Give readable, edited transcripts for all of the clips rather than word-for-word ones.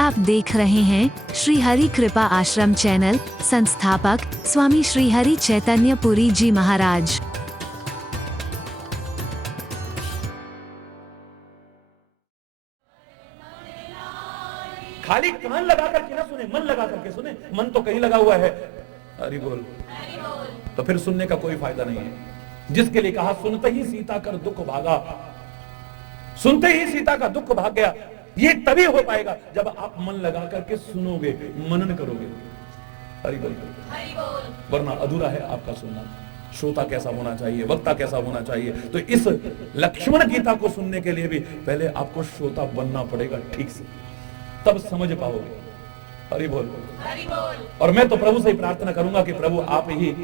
आप देख रहे हैं श्री हरि कृपा आश्रम चैनल। संस्थापक स्वामी श्री हरि चैतन्य पुरी जी महाराज। खाली कान लगा करके ना सुने, मन लगा करके सुने। मन तो कहीं लगा हुआ है, हरि बोल, तो फिर सुनने का कोई फायदा नहीं है। जिसके लिए कहा सुनते ही सीता कर दुख भागा, सुनते ही सीता का दुख भाग गया। ये तभी हो पाएगा जब आप मन लगा करके सुनोगे, मनन करोगे। हरि बोल, वरना अधूरा है आपका सुनना। श्रोता कैसा होना चाहिए, वक्ता कैसा होना चाहिए। तो इस लक्ष्मण गीता को सुनने के लिए भी पहले आपको श्रोता बनना पड़ेगा ठीक से, तब समझ पाओगे। हरि बोल, हरि बोल। और मैं तो प्रभु से ही प्रार्थना करूंगा कि प्रभु आप ही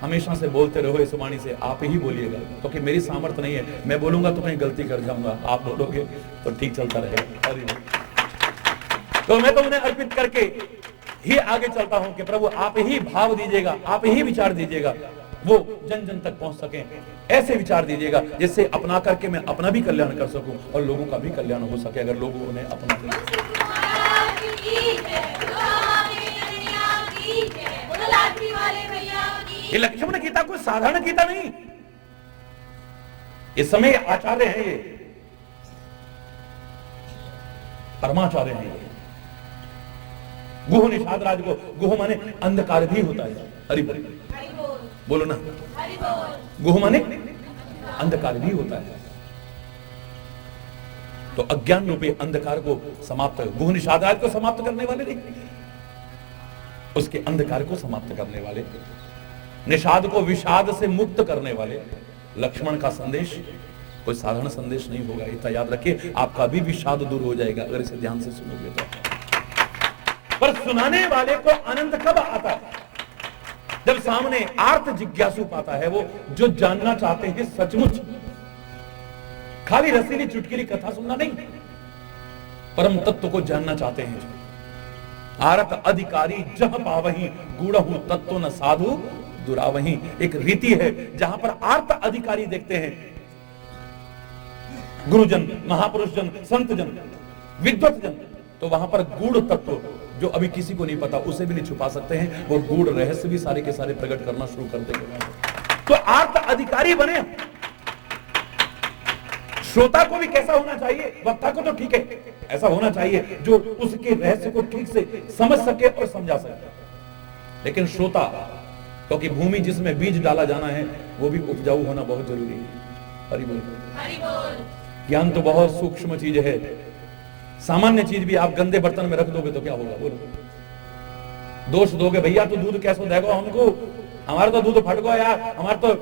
हमेशा से बोलते रहो, इस वाणी से आप ही बोलिएगा, क्योंकि मेरी सामर्थ्य नहीं है। मैं बोलूंगा तो कहीं गलती कर जाऊंगा, आप बोलोगे तो ठीक चलता रहेगा। हरि बोल। तो मैं तो उन्हें अर्पित करके ही आगे चलता हूं कि प्रभु आप ही भाव दीजिएगा, आप ही विचार दीजिएगा, वो जन जन तक पहुंच सके। ऐसे विचार दीजिएगा जिससे अपना करके मैं अपना भी कल्याण कर सकूं और लोगों का भी कल्याण हो सके, अगर लोग उन्हें अपना लें। ये लक्ष्मण गीता कोई साधारण गीता नहीं। इस समय आचार्य हैं, ये परमाचार्य हैं। ये गुह निषाद राज को, गुह माने अंधकार भी होता है। हरि बोल, बोलो ना, गुह माने अंधकार भी होता है। तो अज्ञान रूपी अंधकार को समाप्त, गुह निषाद राज को समाप्त करने वाले नहीं, उसके अंधकार को समाप्त करने वाले, निषाद को विषाद से मुक्त करने वाले। लक्ष्मण का संदेश कोई साधारण संदेश नहीं होगा, इतना याद रखिए। आपका भी विषाद दूर हो जाएगा अगर इसे ध्यान से सुनोगे तो। पर सुनाने वाले को आनंद कब आता है? जब सामने आर्त जिज्ञासु पाता है, वो जो जानना चाहते हैं सचमुच। खाली रसीली चुटकीली कथा सुनना नहीं, परम तत्व को जानना चाहते हैं। आरत अधिकारी जह पावही गूढ़हु तत्व न साधु दुरावही। एक रीति है जहां पर आर्त अधिकारी देखते हैं, गुरुजन, महापुरुष जन, संत जन, विद्वत जन, तो वहां पर गूढ़ तत्व जो अभी किसी को नहीं पता, उसे भी नहीं छुपा सकते हैं, वो गूढ़ रहस्य भी सारे के सारे प्रकट करना शुरू कर देंगे। तो आर्त अधिकारी बने। श्रोता को भी कैसा होना चाहिए? वक्ता को तो ठीक है, ऐसा होना चाहिए जो उसके रहस्य को ठीक से समझ सके और समझा सके। लेकिन श्रोता, क्योंकि भूमि जिसमें बीज डाला जाना है वो भी उपजाऊ होना बहुत जरूरी है। हरि बोल, हरि बोल। ज्ञान तो बहुत सूक्ष्म चीज है। सामान्य चीज भी आप गंदे बर्तन में रख दोगे तो क्या होगा? बोलो, दोष दोगे, भैया तो दूध कैसे देगा हमको, हमारा तो दूध फट गया यार, हमारा तो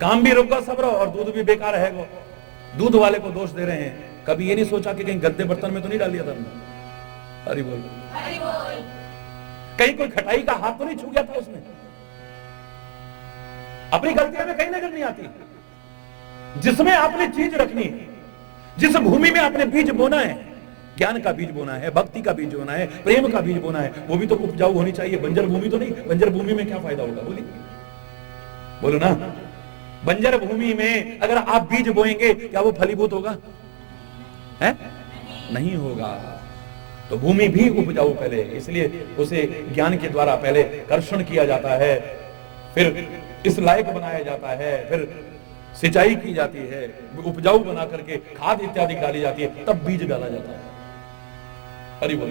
काम भी रुक गया सब और दूध भी बेकार है। दूध वाले को दोष दे रहे हैं। कभी ये नहीं सोचा कि कहीं गंदे बर्तन में तो नहीं डाल दिया था हमने? हरि बोल, हरि बोल। कहीं कोई खटाई का हाथ तो नहीं छू गया था उसमें? अपनी गलतियां में कहीं नजर नहीं आती। जिसमें आपने चीज रखनी है, जिस भूमि में आपने बीज बोना है, ज्ञान का बीज बोना है, भक्ति का बीज बोना है, प्रेम का बीज बोना है, वो भी तो उपजाऊ होनी चाहिए। बंजर भूमि तो नहीं। बंजर भूमि में क्या फायदा होगा? बोलिए, बोलो ना। बंजर भूमि में अगर आप बीज बोएंगे, क्या वो फलीभूत होगा? है? नहीं होगा। तो भूमि भी उपजाऊ पहले, इसलिए उसे ज्ञान के द्वारा पहले कर्षण किया जाता है, फिर इस लायक बनाया जाता है, फिर सिंचाई की जाती है, उपजाऊ बना करके खाद इत्यादि डाली जाती है, तब बीज डाला जाता है। हरि बोल।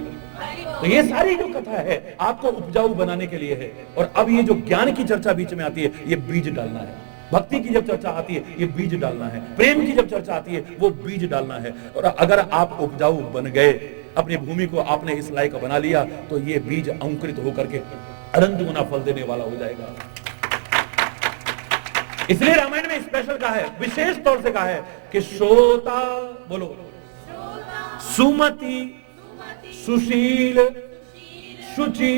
तो ये सारी जो कथा है आपको उपजाऊ बनाने के लिए है। और अब ये जो ज्ञान की चर्चा बीच में आती है, ये बीज डालना है। भक्ति की जब चर्चा आती है, ये बीज डालना है। प्रेम की जब चर्चा आती है, वो बीज डालना है। और अगर आप उपजाऊ बन गए, अपनी भूमि को आपने इस लायक बना लिया, तो ये बीज अंकुरित होकर के अनंत गुना फल देने वाला हो जाएगा। इसलिए रामायण में स्पेशल कहा है, विशेष तौर से कहा है कि श्रोता, बोलो, सुमति, सुशील, शुचि,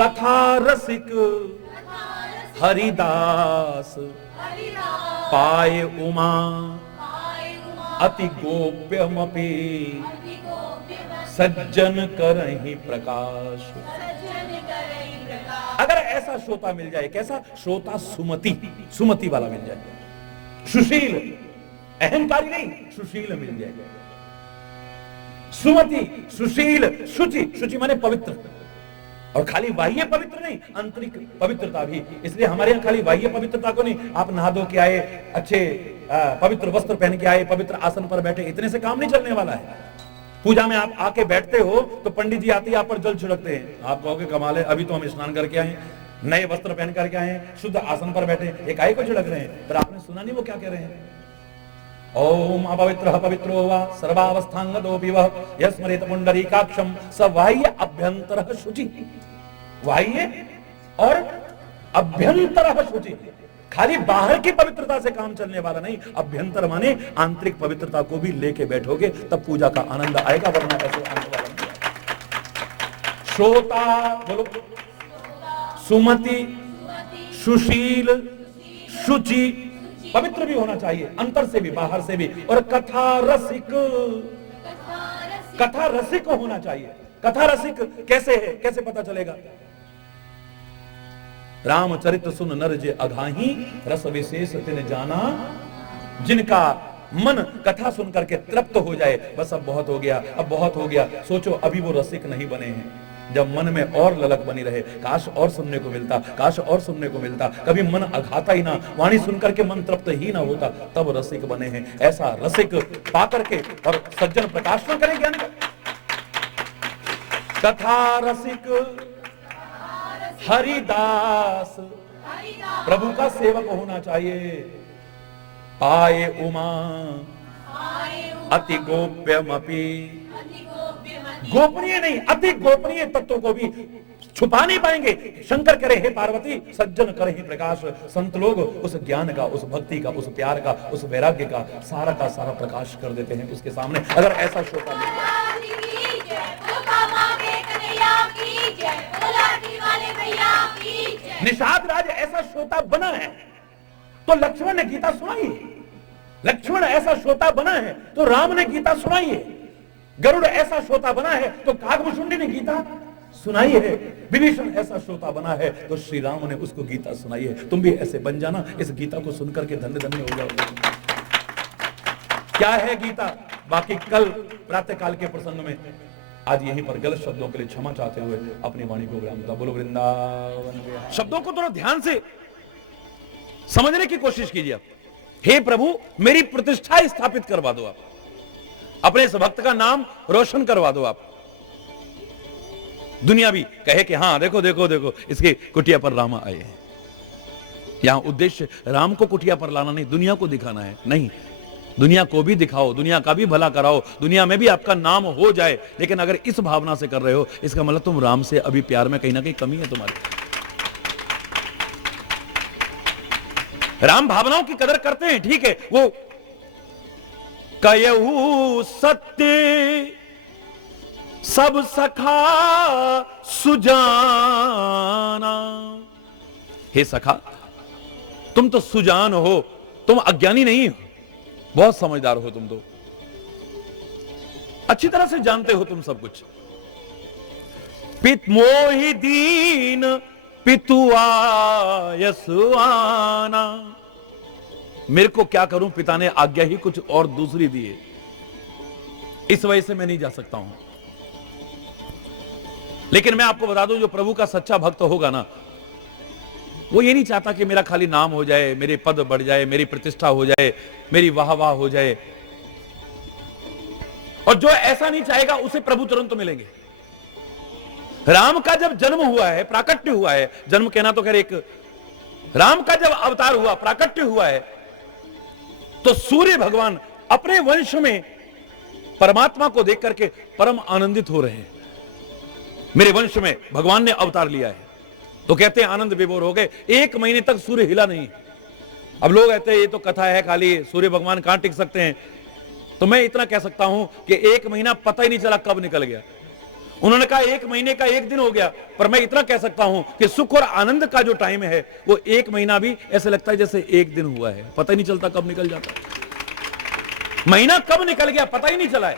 कथा रसिक, हरिदास, पाए उमा, अति गोप्यमपि, सज्जन करहि प्रकाश। अगर ऐसा श्रोता मिल जाए, कैसा श्रोता? सुमति, सुमति वाला मिल जाए, सुशील, अहंकारी नहीं, सुशील मिल जाए, सुमति, सुशील, शुचि, शुचि माने पवित्र, और खाली बाह्य पवित्र नहीं, आंतरिक पवित्रता भी। इसलिए हमारे यहाँ खाली बाह्य पवित्रता को नहीं, आप नहा धो के आए, अच्छे पवित्र वस्त्र पहन के आए, पवित्र आसन पर बैठे, इतने से काम नहीं चलने वाला है। पूजा में आप आके बैठते हो तो पंडित जी आते ही आप पर जल छिड़कते हैं, आप कहोगे कमाल है, अभी तो हम स्नान करके आए, नए वस्त्र पहन करके आए, शुद्ध आसन पर बैठे, एक आए को छिड़क रहे हैं, पर आपने सुना नहीं वो क्या कह रहे हैं? ओम अपवित्रः पवित्रो वा सर्वावस्थांगतोऽपि वः यस्मरेत पुंडरीकाक्षं स बाह्य अभ्यंतरः शुचि। बाह्य और अभ्यंतरः शुचि, खाली बाहर की पवित्रता से काम चलने वाला नहीं, अभ्यंतर माने आंतरिक पवित्रता को भी लेके बैठोगे तब पूजा का आनंद आएगा, वरना ऐसे आने वाला नहीं। श्रोता बोलो, सुमति, सुशील, शुचि, पवित्र भी होना चाहिए, अंतर से भी बाहर से भी, और कथा रसिक, कथा रसिक होना चाहिए। कथा रसिक कैसे है, कैसे पता चलेगा? रामचरित सुन नर जे अघाही, रस विशेष तिन जाना, जिनका मन कथा सुन करके तृप्त हो जाए, बस अब बहुत हो गया, अब बहुत हो गया। सोचो अभी वो रसिक नहीं बने हैं, जब मन में और ललक बनी रहे, काश और सुनने को मिलता, काश और सुनने को मिलता, कभी मन अघाता ही ना, वाणी सुन करके मन तृप्त ही ना होता, तब रसिक बने हैं। ऐसा रसिक पा करके और सज्जन प्रकाश न करें ज्ञान का। कथा रसिक हरिदास, प्रभु का सेवक होना चाहिए। पाए उमा अति गोप्यमपि, गोपनीय नहीं, अति गोपनीय तत्वों को भी छुपा नहीं पाएंगे। शंकर करे हे पार्वती, सज्जन करे हे प्रकाश। संत लोग उस ज्ञान का, उस भक्ति का, उस प्यार का, उस वैराग्य का सारा प्रकाश कर देते हैं उसके सामने, अगर ऐसा श्रोता मिल जाए। निषाद राज ऐसा श्रोता बना है तो लक्ष्मण ने गीता सुनाई है, लक्ष्मण ऐसा श्रोता बना है तो राम ने गीता सुनाई है, गरुड़ ऐसा श्रोता बना है तो कागभूषुंडी ने गीता सुनाई है, विभीषण ऐसा श्रोता बना है तो श्री राम ने उसको गीता सुनाई है। तुम भी ऐसे बन जाना, इस गीता को सुनकर के धन्य धन्य हो जाओगे। क्या है गीता, बाकी कल प्रातः काल के प्रसंग में, आज यहीं पर गलत शब्दों के लिए क्षमा चाहते हुए अपनी वाणी को विराम देता। बोलो वृंदावन। शब्दों को थोड़ा ध्यान से समझने की कोशिश कीजिए आप। हे प्रभु, मेरी प्रतिष्ठा स्थापित करवा दो, आप अपने इस भक्त का नाम रोशन करवा दो। आप दुनिया भी कहे कि हाँ देखो देखो देखो, इसके कुटिया पर राम आए हैं। यहां उद्देश्य राम को कुटिया पर लाना नहीं, दुनिया को दिखाना है। नहीं, दुनिया को भी दिखाओ, दुनिया का भी भला कराओ, दुनिया में भी आपका नाम हो जाए। लेकिन अगर इस भावना से कर रहे हो, इसका मतलब तुम राम से अभी प्यार में कहीं ना कहीं कमी है तुम्हारी। राम भावनाओं की कदर करते हैं, ठीक है, वो कयहु सत्य सब सखा सुजाना। हे सखा, तुम तो सुजान हो, तुम अज्ञानी नहीं हो, बहुत समझदार हो तुम तो, अच्छी तरह से जानते हो तुम सब कुछ। पित मोहि दीन पितुआयसुआना, मेरे को क्या करूं, पिता ने आज्ञा ही कुछ और दूसरी दी है, इस वजह से मैं नहीं जा सकता हूं। लेकिन मैं आपको बता दूं, जो प्रभु का सच्चा भक्त होगा ना, वो ये नहीं चाहता कि मेरा खाली नाम हो जाए, मेरे पद बढ़ जाए, मेरी प्रतिष्ठा हो जाए, मेरी वाह वाह हो जाए। और जो ऐसा नहीं चाहेगा उसे प्रभु तुरंत मिलेंगे। राम का जब जन्म हुआ है, प्राकट्य हुआ है, जन्म कहना तो खैर एक, राम का जब अवतार हुआ, प्राकट्य हुआ है, तो सूर्य भगवान अपने वंश में परमात्मा को देख करके परम आनंदित हो रहे हैं। मेरे वंश में भगवान ने अवतार लिया है, तो कहते हैं आनंद विभोर हो गए। 1 महीने तक सूर्य हिला नहीं। अब लोग कहते हैं ये तो कथा है खाली, सूर्य भगवान कहां टिक सकते हैं। तो मैं इतना कह सकता हूं कि 1 महीना पता ही नहीं चला कब निकल गया। उन्होंने कहा 1 महीने का 1 दिन हो गया, पर मैं इतना कह सकता हूं कि सुख और आनंद का जो टाइम है वो 1 महीना भी ऐसे लगता है जैसे 1 दिन हुआ है, पता ही नहीं चलता कब निकल जाता है। महीना कब निकल गया पता ही नहीं चला है।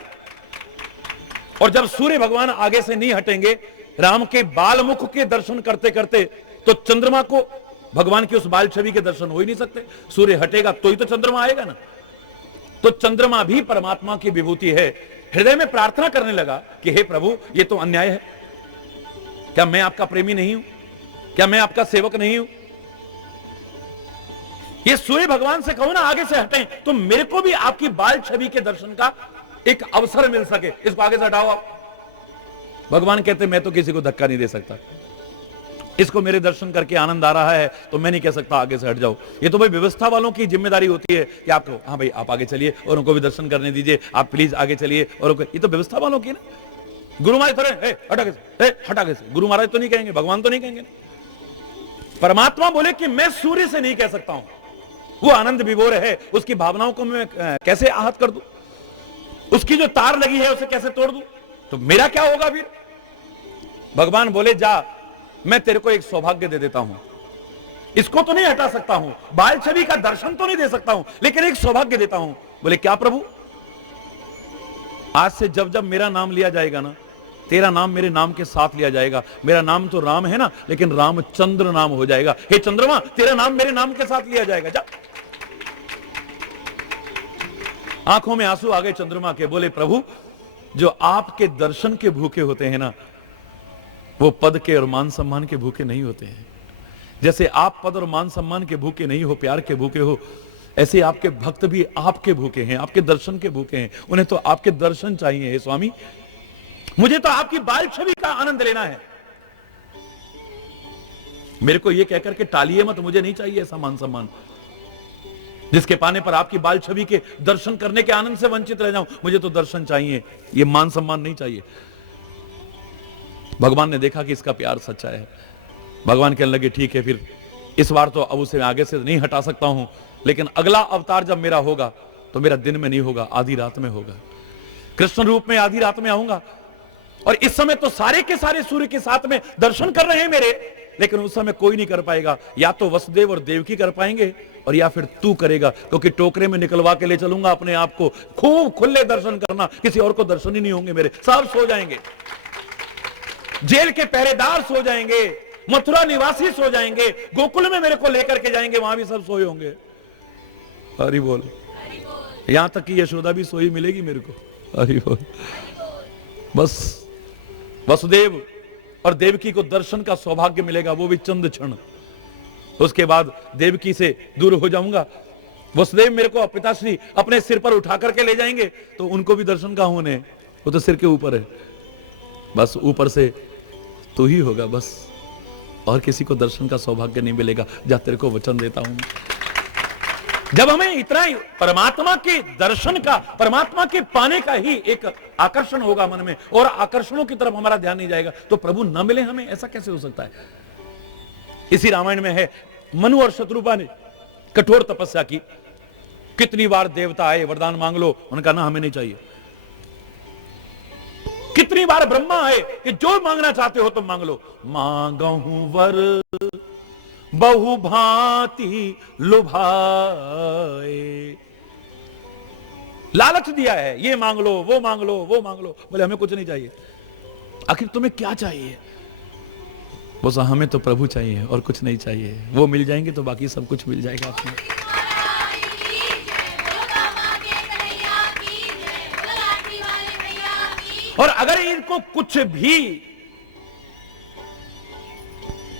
और जब सूर्य भगवान आगे से नहीं हटेंगे, राम के बाल मुख के दर्शन करते करते, तो चंद्रमा को भगवान की उस बाल छवि के दर्शन हो ही नहीं सकते। सूर्य हटेगा तो ही तो चंद्रमा आएगा ना। तो चंद्रमा भी परमात्मा की विभूति है। हृदय में प्रार्थना करने लगा कि हे प्रभु, ये तो अन्याय है। क्या मैं आपका प्रेमी नहीं हूं? क्या मैं आपका सेवक नहीं हूं? ये सूर्य भगवान से कहो ना आगे से हटें, तो मेरे को भी आपकी बाल छवि के दर्शन का एक अवसर मिल सके। इसको आगे से हटाओ आप। भगवान कहते मैं तो किसी को धक्का नहीं दे सकता, इसको मेरे दर्शन करके आनंद आ रहा है तो मैं नहीं कह सकता आगे से हट जाओ। ये तो भाई व्यवस्था वालों की जिम्मेदारी होती है कि आपको, हाँ भाई आप आगे चलिए और उनको भी दर्शन करने दीजिए, आप प्लीज आगे चलिए। और ये तो व्यवस्था वालों की ना। गुरु महाराज थोड़े हटा के से गुरु महाराज तो नहीं कहेंगे, भगवान तो नहीं कहेंगे। परमात्मा बोले कि मैं सूर्य से नहीं कह सकता हूं, वो आनंद विभोर है, उसकी भावनाओं को मैं कैसे आहत कर दूं, उसकी जो तार लगी है उसे कैसे तोड़ दूं, तो मेरा क्या होगा फिर। भगवान बोले जा, मैं तेरे को एक सौभाग्य दे देता हूं, इसको तो नहीं हटा सकता हूं, बाल छवि का दर्शन तो नहीं दे सकता हूं, लेकिन एक सौभाग्य देता हूं। बोले क्या प्रभु? आज से जब जब मेरा नाम लिया जाएगा ना, तेरा नाम मेरे नाम के साथ लिया जाएगा। मेरा नाम तो राम है ना, लेकिन रामचंद्र नाम हो जाएगा। हे चंद्रमा, तेरा नाम मेरे नाम के साथ लिया जाएगा। जा। आंखों में आंसू आ गए चंद्रमा के। बोले प्रभु, जो आपके दर्शन के भूखे होते हैं ना, वो पद के और मान सम्मान के भूखे नहीं होते हैं। जैसे आप पद और मान सम्मान के भूखे नहीं हो, प्यार के भूखे हो, ऐसे आपके भक्त भी आपके भूखे हैं, आपके दर्शन के भूखे हैं। उन्हें तो आपके दर्शन चाहिए। हे स्वामी, मुझे तो आपकी बाल छवि का आनंद लेना है। मेरे को यह कहकर के टालिए मत, मुझे नहीं चाहिए ऐसा मान सम्मान जिसके पाने पर आपकी बाल छवि के दर्शन करने के आनंद से वंचित रह जाऊं। मुझे तो दर्शन चाहिए, ये मान सम्मान नहीं चाहिए। भगवान ने देखा कि इसका प्यार सच्चा है। भगवान कहने लगे ठीक है, फिर इस बार तो अब उसे आगे से नहीं हटा सकता हूं, लेकिन अगला अवतार जब मेरा होगा तो मेरा दिन में नहीं होगा, आधी रात में होगा। कृष्ण रूप में आधी रात में आऊंगा। और इस समय तो सारे के सारे सूर्य के साथ में दर्शन कर रहे हैं मेरे, लेकिन उस समय कोई नहीं कर पाएगा। या तो वसुदेव और देवकी कर पाएंगे, और या फिर तू करेगा, क्योंकि टोकरे में निकलवा के ले चलूंगा अपने आप को। खूब खुले दर्शन करना, किसी और को दर्शन ही नहीं होंगे मेरे। सब सो जाएंगे, जेल के पहरेदार सो जाएंगे, मथुरा निवासी सो जाएंगे, गोकुल में मेरे को लेकर के जाएंगे, वहां भी सब सोए होंगे। हरि बोल। यहां तक कि यशोदा भी सोई मिलेगी मेरे को। हरि बोल। बस वसुदेव और देवकी को दर्शन का सौभाग्य मिलेगा, वो भी चंद क्षण। उसके बाद देवकी से दूर हो जाऊंगा। वसुदेव मेरे को पिताश्री अपने सिर पर उठा करके ले जाएंगे, तो उनको भी दर्शन का होने, वो तो सिर के ऊपर है। बस ऊपर से तू ही होगा, बस और किसी को दर्शन का सौभाग्य नहीं मिलेगा। जा, तेरे को वचन देता हूं। जब हमें इतना ही परमात्मा के दर्शन का, परमात्मा के पाने का ही एक आकर्षण होगा मन में, और आकर्षणों की तरफ हमारा ध्यान नहीं जाएगा, तो प्रभु न मिले हमें, ऐसा कैसे हो सकता है। इसी रामायण में है, मनु और शत्रुपा ने कठोर तपस्या की। कितनी बार देवता आए, वरदान मांग लो, उन्होंने कहा ना हमें नहीं चाहिए। कितनी बार ब्रह्मा आए कि जो मांगना चाहते हो तुम मांग लो। मांगहूं वर बहु भांति लुभाए, लालच दिया है, ये मांग लो, वो मांग लो, वो मांग लो। बोले हमें कुछ नहीं चाहिए। आखिर तुम्हें क्या चाहिए? बस हमें तो प्रभु चाहिए और कुछ नहीं चाहिए। वो मिल जाएंगे तो बाकी सब कुछ मिल जाएगा आपको। और अगर इनको कुछ भी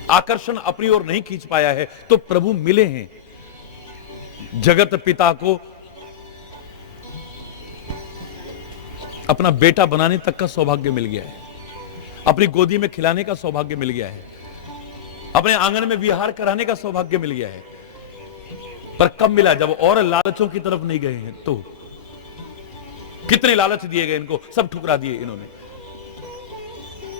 आकर्षण अपनी ओर नहीं खींच पाया है, तो प्रभु मिले हैं। जगत पिता को अपना बेटा बनाने तक का सौभाग्य मिल गया है, अपनी गोदी में खिलाने का सौभाग्य मिल गया है, अपने आंगन में विहार कराने का सौभाग्य मिल गया है। पर कब मिला? जब और लालचों की तरफ नहीं गए हैं। तो कितने लालच दिए गए इनको, सब ठुकरा दिए इन्होंने।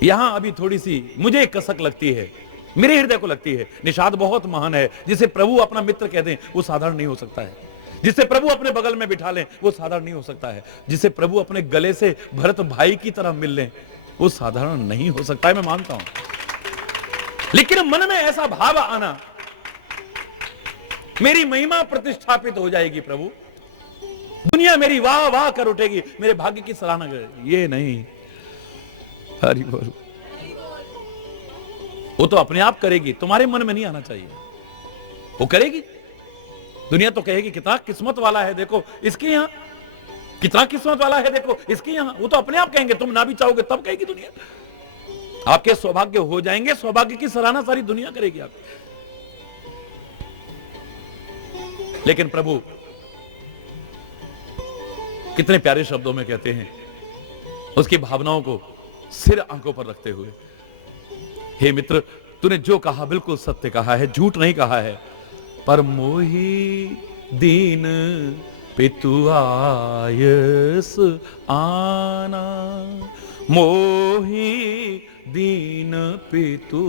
यहां अभी थोड़ी सी मुझे कसक लगती है, मेरे हृदय को लगती है। निषाद बहुत महान है, जिसे प्रभु अपना मित्र कहते हैं, वो साधारण नहीं हो सकता है। जिसे प्रभु अपने बगल में बिठा लें, वो साधारण नहीं हो सकता है। जिसे प्रभु अपने गले से भरत भाई की तरह मिल लें, वो साधारण नहीं हो सकता है, मैं मानता हूं। लेकिन मन में ऐसा भाव आना, मेरी महिमा प्रतिष्ठापित हो जाएगी प्रभु, दुनिया मेरी वाह वाह कर उठेगी, मेरे भाग्य की सराहना करेगी, ये नहीं। हरि बोल। वो तो अपने आप करेगी, तुम्हारे मन में नहीं आना चाहिए। वो करेगी, दुनिया तो कहेगी कितना किस्मत वाला है, देखो इसके यहां कितना किस्मत वाला है देखो इसकी यहां। वो तो अपने आप कहेंगे, तुम ना भी चाहोगे तब कहेगी दुनिया। आपके सौभाग्य हो जाएंगे, सौभाग्य की सराहना सारी दुनिया करेगी आपकी। लेकिन प्रभु कितने प्यारे शब्दों में कहते हैं, उसकी भावनाओं को सिर आंखों पर रखते हुए, हे मित्र तूने जो कहा बिल्कुल सत्य कहा है, झूठ नहीं कहा है। पर मोही दीन पितु आयस आना, मोही दीन पितु।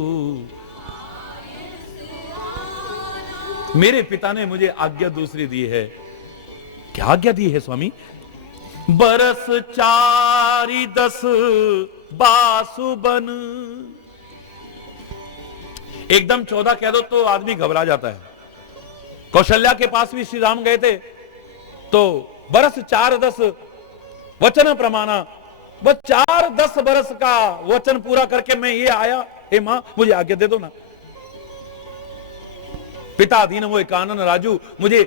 मेरे पिता ने मुझे आज्ञा दूसरी दी है। क्या आज्ञा दी है स्वामी? बरस 4-10 बासुबन। एकदम 14 कह दो तो आदमी घबरा जाता है। कौशल्या के पास भी श्री राम गए थे तो बरस 4-10 वचन प्रमाणा, बस 4-10 बरस का वचन पूरा करके मैं ये आया, हे मां मुझे आज्ञा दे दो ना। पिता दीन वो कानन राजू, मुझे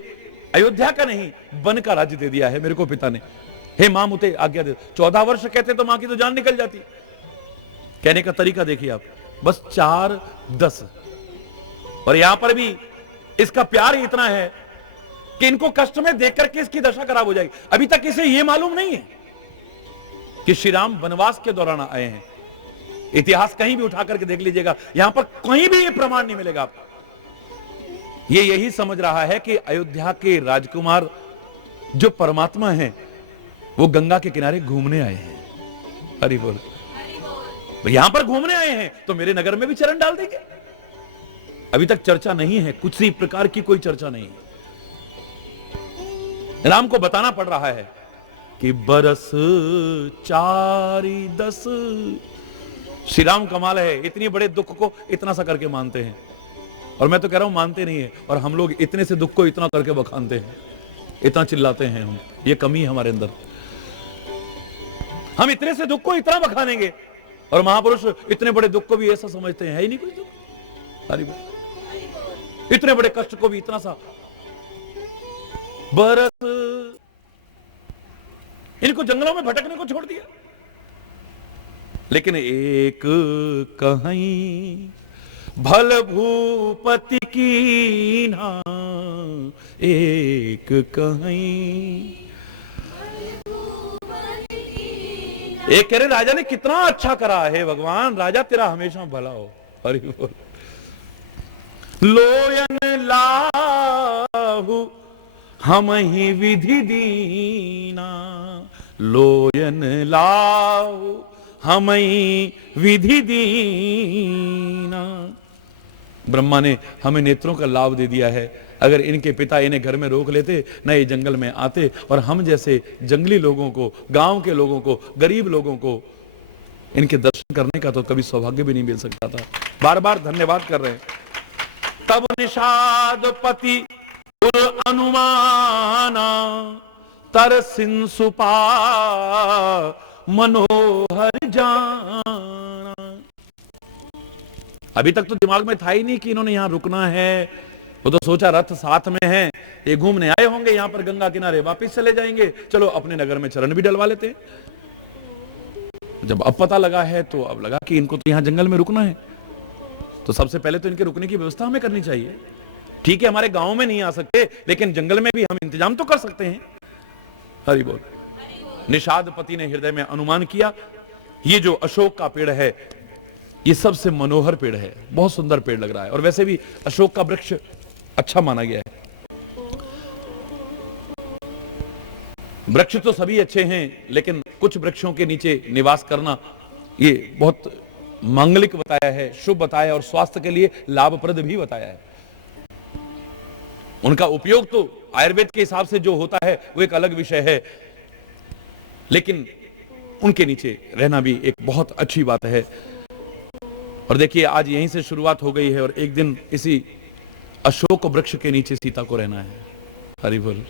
अयोध्या का नहीं वन का राज्य दे दिया है मेरे को पिता ने। हे मां मुझे आज्ञा दे। 14 वर्ष कहते तो मां की तो जान निकल जाती। कहने का तरीका देखिए आप, बस 4-10। और यहां पर भी इसका प्यार इतना है कि इनको कष्ट में देख करके इसकी दशा खराब हो जाएगी। अभी तक इसे यह मालूम नहीं है कि श्री राम वनवास के दौरान आए हैं। इतिहास कहीं भी उठा करके देख लीजिएगा, यहां पर कहीं भी ये प्रमाण नहीं मिलेगा आपको। ये यही समझ रहा है कि अयोध्या के राजकुमार जो परमात्मा हैं वो गंगा के किनारे घूमने आए हैं। हरि बोल। तो यहां पर घूमने आए हैं तो मेरे नगर में भी चरण डाल देंगे। अभी तक चर्चा नहीं है, कुछ सी प्रकार की कोई चर्चा नहीं है। राम को बताना पड़ रहा है कि बरस 4-10। श्री राम कमाल है, इतनी बड़े दुख को इतना सा करके मानते हैं। और मैं तो कह रहा हूं मानते नहीं है, और हम लोग इतने से दुख को इतना करके बखानते हैं, इतना चिल्लाते हैं हम। ये कमी है हमारे अंदर। हम इतने से दुख को इतना बखानेंगे और महापुरुष इतने बड़े दुख को भी ऐसा समझते हैं, है ही नहीं कोई दुख। हरि बोल। इतने बड़े कष्ट को भी इतना सा बरस। इनको जंगलों में भटकने को छोड़ दिया। लेकिन एक कहीं भल भूपति की ना, एक कहीं। एक कह रहे राजा ने कितना अच्छा करा है भगवान, राजा तेरा हमेशा भला हो। हरि बोल। लोयन लाहु हम ही विधि दीना, लोयन लाहु हम ही विधि दीना। ब्रह्मा ने हमें नेत्रों का लाभ दे दिया है। अगर इनके पिता इन्हें घर में रोक लेते, न ये जंगल में आते, और हम जैसे जंगली लोगों को, गांव के लोगों को, गरीब लोगों को इनके दर्शन करने का तो कभी सौभाग्य भी नहीं मिल सकता था। बार बार धन्यवाद कर रहे हैं। तब निषाद पति उर अनुमाना, तर सिंसुपा मनोहर जाना। अभी तक तो दिमाग में था ही नहीं कि इन्होंने यहां रुकना है। वो तो सोचा रथ साथ में है, ये घूमने आए होंगे यहां पर गंगा किनारे, वापस चले जाएंगे, चलो अपने नगर में चरण भी डलवा लेते हैं। जब अब पता लगा है तो अब लगा कि इनको तो यहां जंगल में रुकना है, तो सबसे पहले तो इनके रुकने की व्यवस्था हमें करनी चाहिए। ठीक है हमारे गांव में नहीं आ सकते, लेकिन जंगल में भी हम इंतजाम तो कर सकते हैं। हरि बोल। निषाद पति ने हृदय में अनुमान किया, ये जो अशोक का पेड़ है ये सबसे मनोहर पेड़ है, बहुत सुंदर पेड़ लग रहा है। और वैसे भी अशोक का वृक्ष अच्छा माना गया है। वृक्ष तो सभी अच्छे हैं, लेकिन कुछ वृक्षों के नीचे निवास करना ये बहुत मांगलिक बताया है, शुभ बताया है, और स्वास्थ्य के लिए लाभप्रद भी बताया है। उनका उपयोग तो आयुर्वेद के हिसाब से जो होता है वो एक अलग विषय है, लेकिन उनके नीचे रहना भी एक बहुत अच्छी बात है। और देखिए आज यहीं से शुरुआत हो गई है, और एक दिन इसी अशोक वृक्ष के नीचे सीता को रहना है। हरि बोल,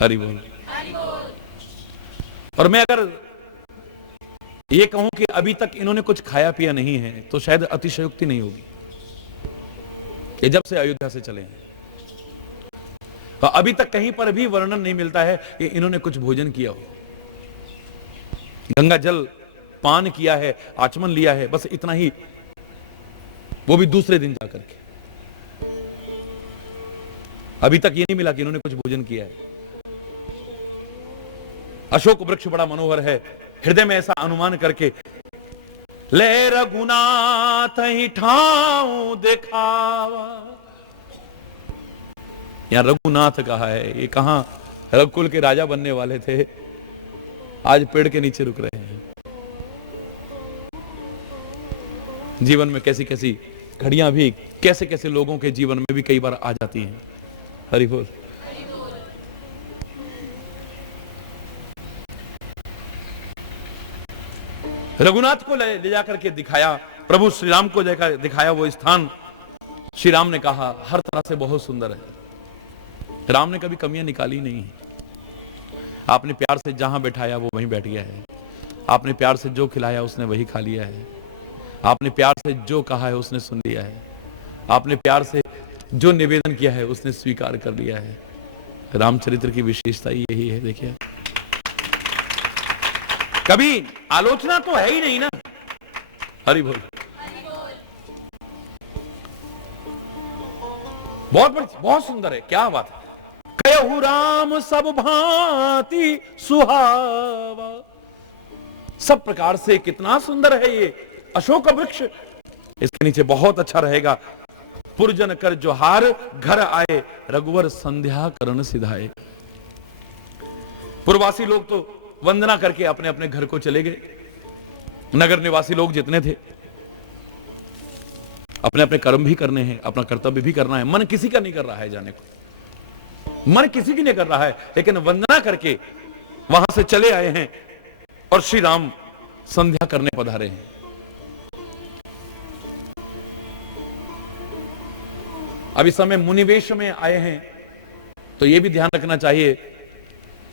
हरि बोल। और मैं अगर ये कहूं कि अभी तक इन्होंने कुछ खाया पिया नहीं है तो शायद अतिशयोक्ति नहीं होगी। ये जब से अयोध्या से चले हैं, तो अभी तक कहीं पर भी वर्णन नहीं मिलता है कि इन्होंने कुछ भोजन किया हो, गंगा जल पान किया है, आचमन लिया है, बस इतना ही, वो भी दूसरे दिन जाकर के। अभी तक ये नहीं मिला कि इन्होंने कुछ भोजन किया है। अशोक वृक्ष बड़ा मनोहर है, हृदय में ऐसा अनुमान करके, ले रघुनाथ ही ठाऊ दिखावा, यहां रघुनाथ कहा है, ये कहां रघुकुल के राजा बनने वाले थे, आज पेड़ के नीचे रुक रहे हैं। जीवन में कैसी कैसी घड़ियां भी कैसे कैसे लोगों के जीवन में भी कई बार आ जाती हैं। हरि बोल। रघुनाथ को ले जाकर के दिखाया, प्रभु श्री राम को दिखाया वो स्थान। श्री राम ने कहा हर तरह से बहुत सुंदर है। राम ने कभी कमियां निकाली नहीं। आपने प्यार से जहां बैठाया वो वहीं बैठ गया है। आपने प्यार से जो खिलाया उसने वही खा लिया है। आपने प्यार से जो कहा है उसने सुन लिया है। आपने प्यार से जो निवेदन किया है उसने स्वीकार कर लिया है। रामचरित्र की विशेषता यही है। देखिए, कभी आलोचना तो है ही नहीं ना। हरि बोल। बहुत सुंदर है, क्या बात है। कहु राम सब भांति सुहावा, सब प्रकार से कितना सुंदर है ये अशोक वृक्ष। इसके नीचे बहुत अच्छा रहेगा। पुरजन कर जोहार घर आए, रघुवर संध्या करण सिधाए। पूर्ववासी लोग तो वंदना करके अपने अपने घर को चले गए। नगर निवासी लोग जितने थे, अपने अपने कर्म भी करने हैं, अपना कर्तव्य भी करना है। मन किसी का नहीं कर रहा है जाने को, मन किसी की नहीं कर रहा है, लेकिन वंदना करके वहां से चले आए हैं और श्री राम संध्या करने पधारे हैं। अब इस समय मुनिवेश में आए हैं, तो यह भी ध्यान रखना चाहिए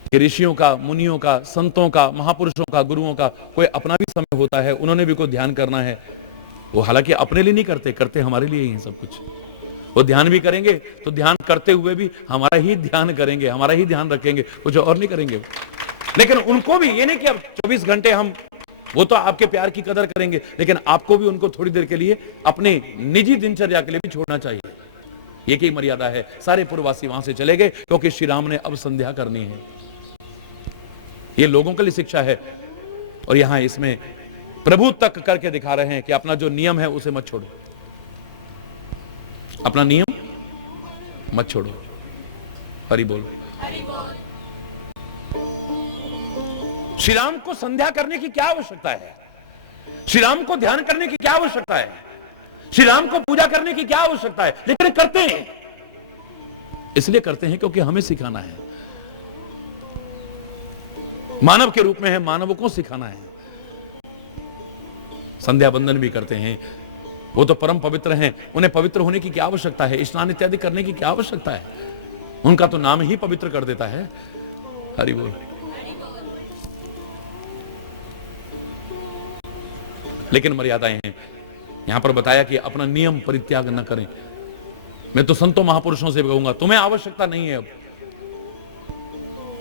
कि ऋषियों का, मुनियों का, संतों का, महापुरुषों का, गुरुओं का कोई अपना भी समय होता है, उन्होंने भी कोई ध्यान करना है। वो हालांकि अपने लिए नहीं करते, करते हमारे लिए ही सब कुछ। वो ध्यान भी करेंगे तो ध्यान करते हुए भी हमारा ही ध्यान करेंगे, हमारा ही ध्यान रखेंगे, कुछ और नहीं करेंगे। लेकिन उनको भी ये नहीं कि अब 24 घंटे हम, वो तो आपके प्यार की कदर करेंगे, लेकिन आपको भी उनको थोड़ी देर के लिए अपने निजी दिनचर्या के लिए भी छोड़ना चाहिए। ये की मर्यादा है। सारे पूर्ववासी वहां से चले गए क्योंकि श्री राम ने अब संध्या करनी है। ये लोगों के लिए शिक्षा है। और यहां इसमें प्रभु तक करके दिखा रहे हैं कि अपना जो नियम है उसे मत छोड़ो, अपना नियम मत छोड़ो। हरि बोल। श्री राम को संध्या करने की क्या आवश्यकता है? श्री राम को ध्यान करने की क्या आवश्यकता है? श्री राम को पूजा करने की क्या आवश्यकता है? लेकिन करते हैं, इसलिए करते हैं क्योंकि हमें सिखाना है। मानव के रूप में है, मानवों को सिखाना है। संध्या बंदन भी करते हैं, वो तो परम पवित्र हैं, उन्हें पवित्र होने की क्या आवश्यकता है? स्नान इत्यादि करने की क्या आवश्यकता है? उनका तो नाम ही पवित्र कर देता है। हरि बोल। लेकिन मर्यादाएं हैं। यहां पर बताया कि अपना नियम परित्याग न करें। मैं तो संतों महापुरुषों से कहूंगा, तुम्हें आवश्यकता नहीं है। अब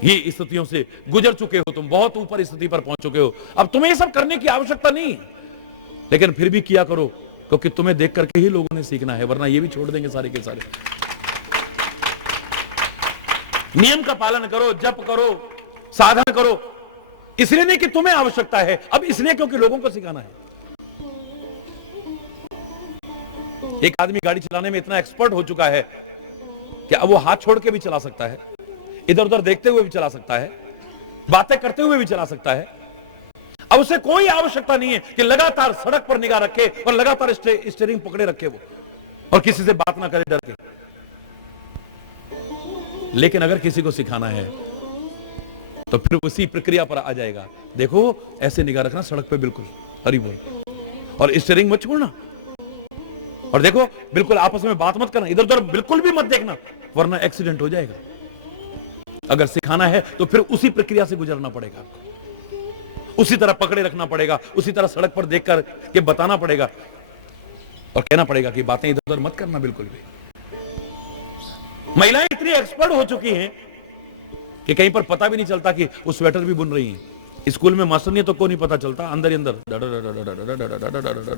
ये स्थितियों से गुजर चुके हो, तुम बहुत ऊपर स्थिति पर पहुंच चुके हो, अब तुम्हें ये सब करने की आवश्यकता नहीं। लेकिन फिर भी किया करो, क्योंकि तुम्हें देख करके ही लोगों ने सीखना है, वरना ये भी छोड़ देंगे सारे के सारे। नियम का पालन करो, जप करो, साधन करो, इसलिए नहीं कि तुम्हें आवश्यकता है, अब इसलिए क्योंकि लोगों को सिखाना है। एक आदमी गाड़ी चलाने में इतना एक्सपर्ट हो चुका है कि अब वो हाथ छोड़ के भी चला सकता है, इधर उधर देखते हुए भी चला सकता है, बातें करते हुए भी चला सकता है। अब उसे कोई आवश्यकता नहीं है कि लगातार सड़क पर निगाह रखे और लगातार स्टीयरिंग पकड़े रखे वो, और किसी से बात ना करे डर के। लेकिन अगर किसी को सिखाना है तो फिर उसी प्रक्रिया पर आ जाएगा। देखो, ऐसे निगाह रखना सड़क पे, बिल्कुल। हरि बोल। और स्टीयरिंग मत छोड़ना। और देखो, बिल्कुल आपस में बात मत करना, इधर उधर बिल्कुल भी मत देखना, वरना एक्सीडेंट हो जाएगा। अगर सिखाना है तो फिर उसी प्रक्रिया से गुजरना पड़ेगा, उसी तरह पकड़े रखना पड़ेगा, उसी तरह सड़क पर देखकर के बताना पड़ेगा और कहना पड़ेगा कि बातें इधर उधर मत करना बिल्कुल भी। महिलाएं इतनी एक्सपर्ट हो चुकी हैं कि कहीं पर पता भी नहीं चलता कि वो स्वेटर भी बुन रही हैं। स्कूल में मास्टर नहीं तो को नहीं पता चलता, अंदर ही अंदर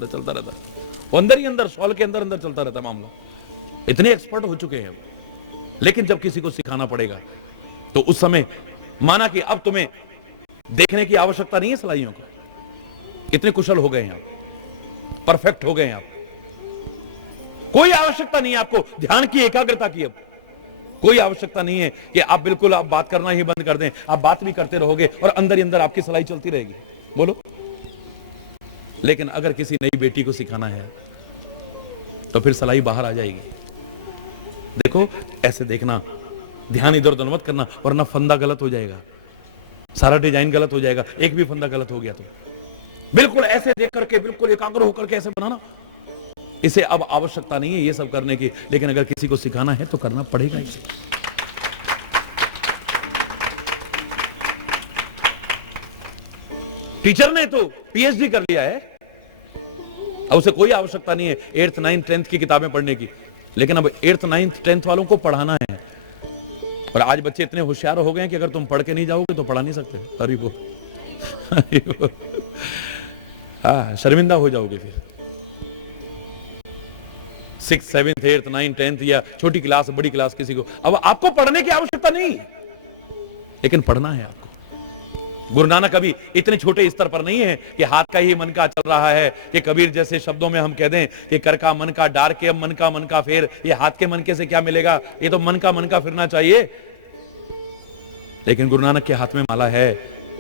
चलता रहता, वो अंदर ही अंदर शॉल के अंदर अंदर चलता रहता मामला। इतने एक्सपर्ट हो चुके हैं। लेकिन जब किसी को सिखाना पड़ेगा तो उस समय माना कि अब तुम्हें देखने की आवश्यकता नहीं है सिलाइयों को, इतने कुशल हो गए हैं आप, परफेक्ट हो गए हैं आप, कोई आवश्यकता नहीं है आपको ध्यान की, एकाग्रता की। अब कोई आवश्यकता नहीं है कि आप बिल्कुल आप बात करना ही बंद कर दें, आप बात भी करते रहोगे और अंदर ही अंदर आपकी सिलाई चलती रहेगी। बोलो। लेकिन अगर किसी नई बेटी को सिखाना है तो फिर सिलाई बाहर आ जाएगी। देखो ऐसे देखना, ध्यान इधर उधर मत करना वरना फंदा गलत हो जाएगा, सारा डिजाइन गलत हो जाएगा। एक भी फंदा गलत हो गया तो बिल्कुल ऐसे देख करके बिल्कुल एकाग्र होकर के ऐसे बनाना। इसे अब आवश्यकता नहीं है ये सब करने की, लेकिन अगर किसी को सिखाना है तो करना पड़ेगा इसे। टीचर ने तो पीएचडी कर लिया है, अब उसे कोई आवश्यकता नहीं है 8th 9th 10th की किताबें पढ़ने की, लेकिन अब 8th 9th 10th वालों को पढ़ाना है। और आज बच्चे इतने होशियार हो गए हैं कि अगर तुम पढ़ के नहीं जाओगे तो पढ़ा नहीं सकते। अरे वो हाँ, शर्मिंदा हो जाओगे फिर। 6th 7th 8th 9th 10th या छोटी क्लास बड़ी क्लास किसी को अब आपको पढ़ने की आवश्यकता नहीं है, लेकिन पढ़ना है आपको। गुरु नानक अभी इतने छोटे स्तर पर नहीं है कि हाथ का ही मन का चल रहा है, कि कबीर जैसे शब्दों में हम कह दें कि कर का मन का डार के अब मन का फेर। ये हाथ के मन के से क्या मिलेगा, ये तो मन का फिरना चाहिए। लेकिन गुरु नानक के हाथ में माला है,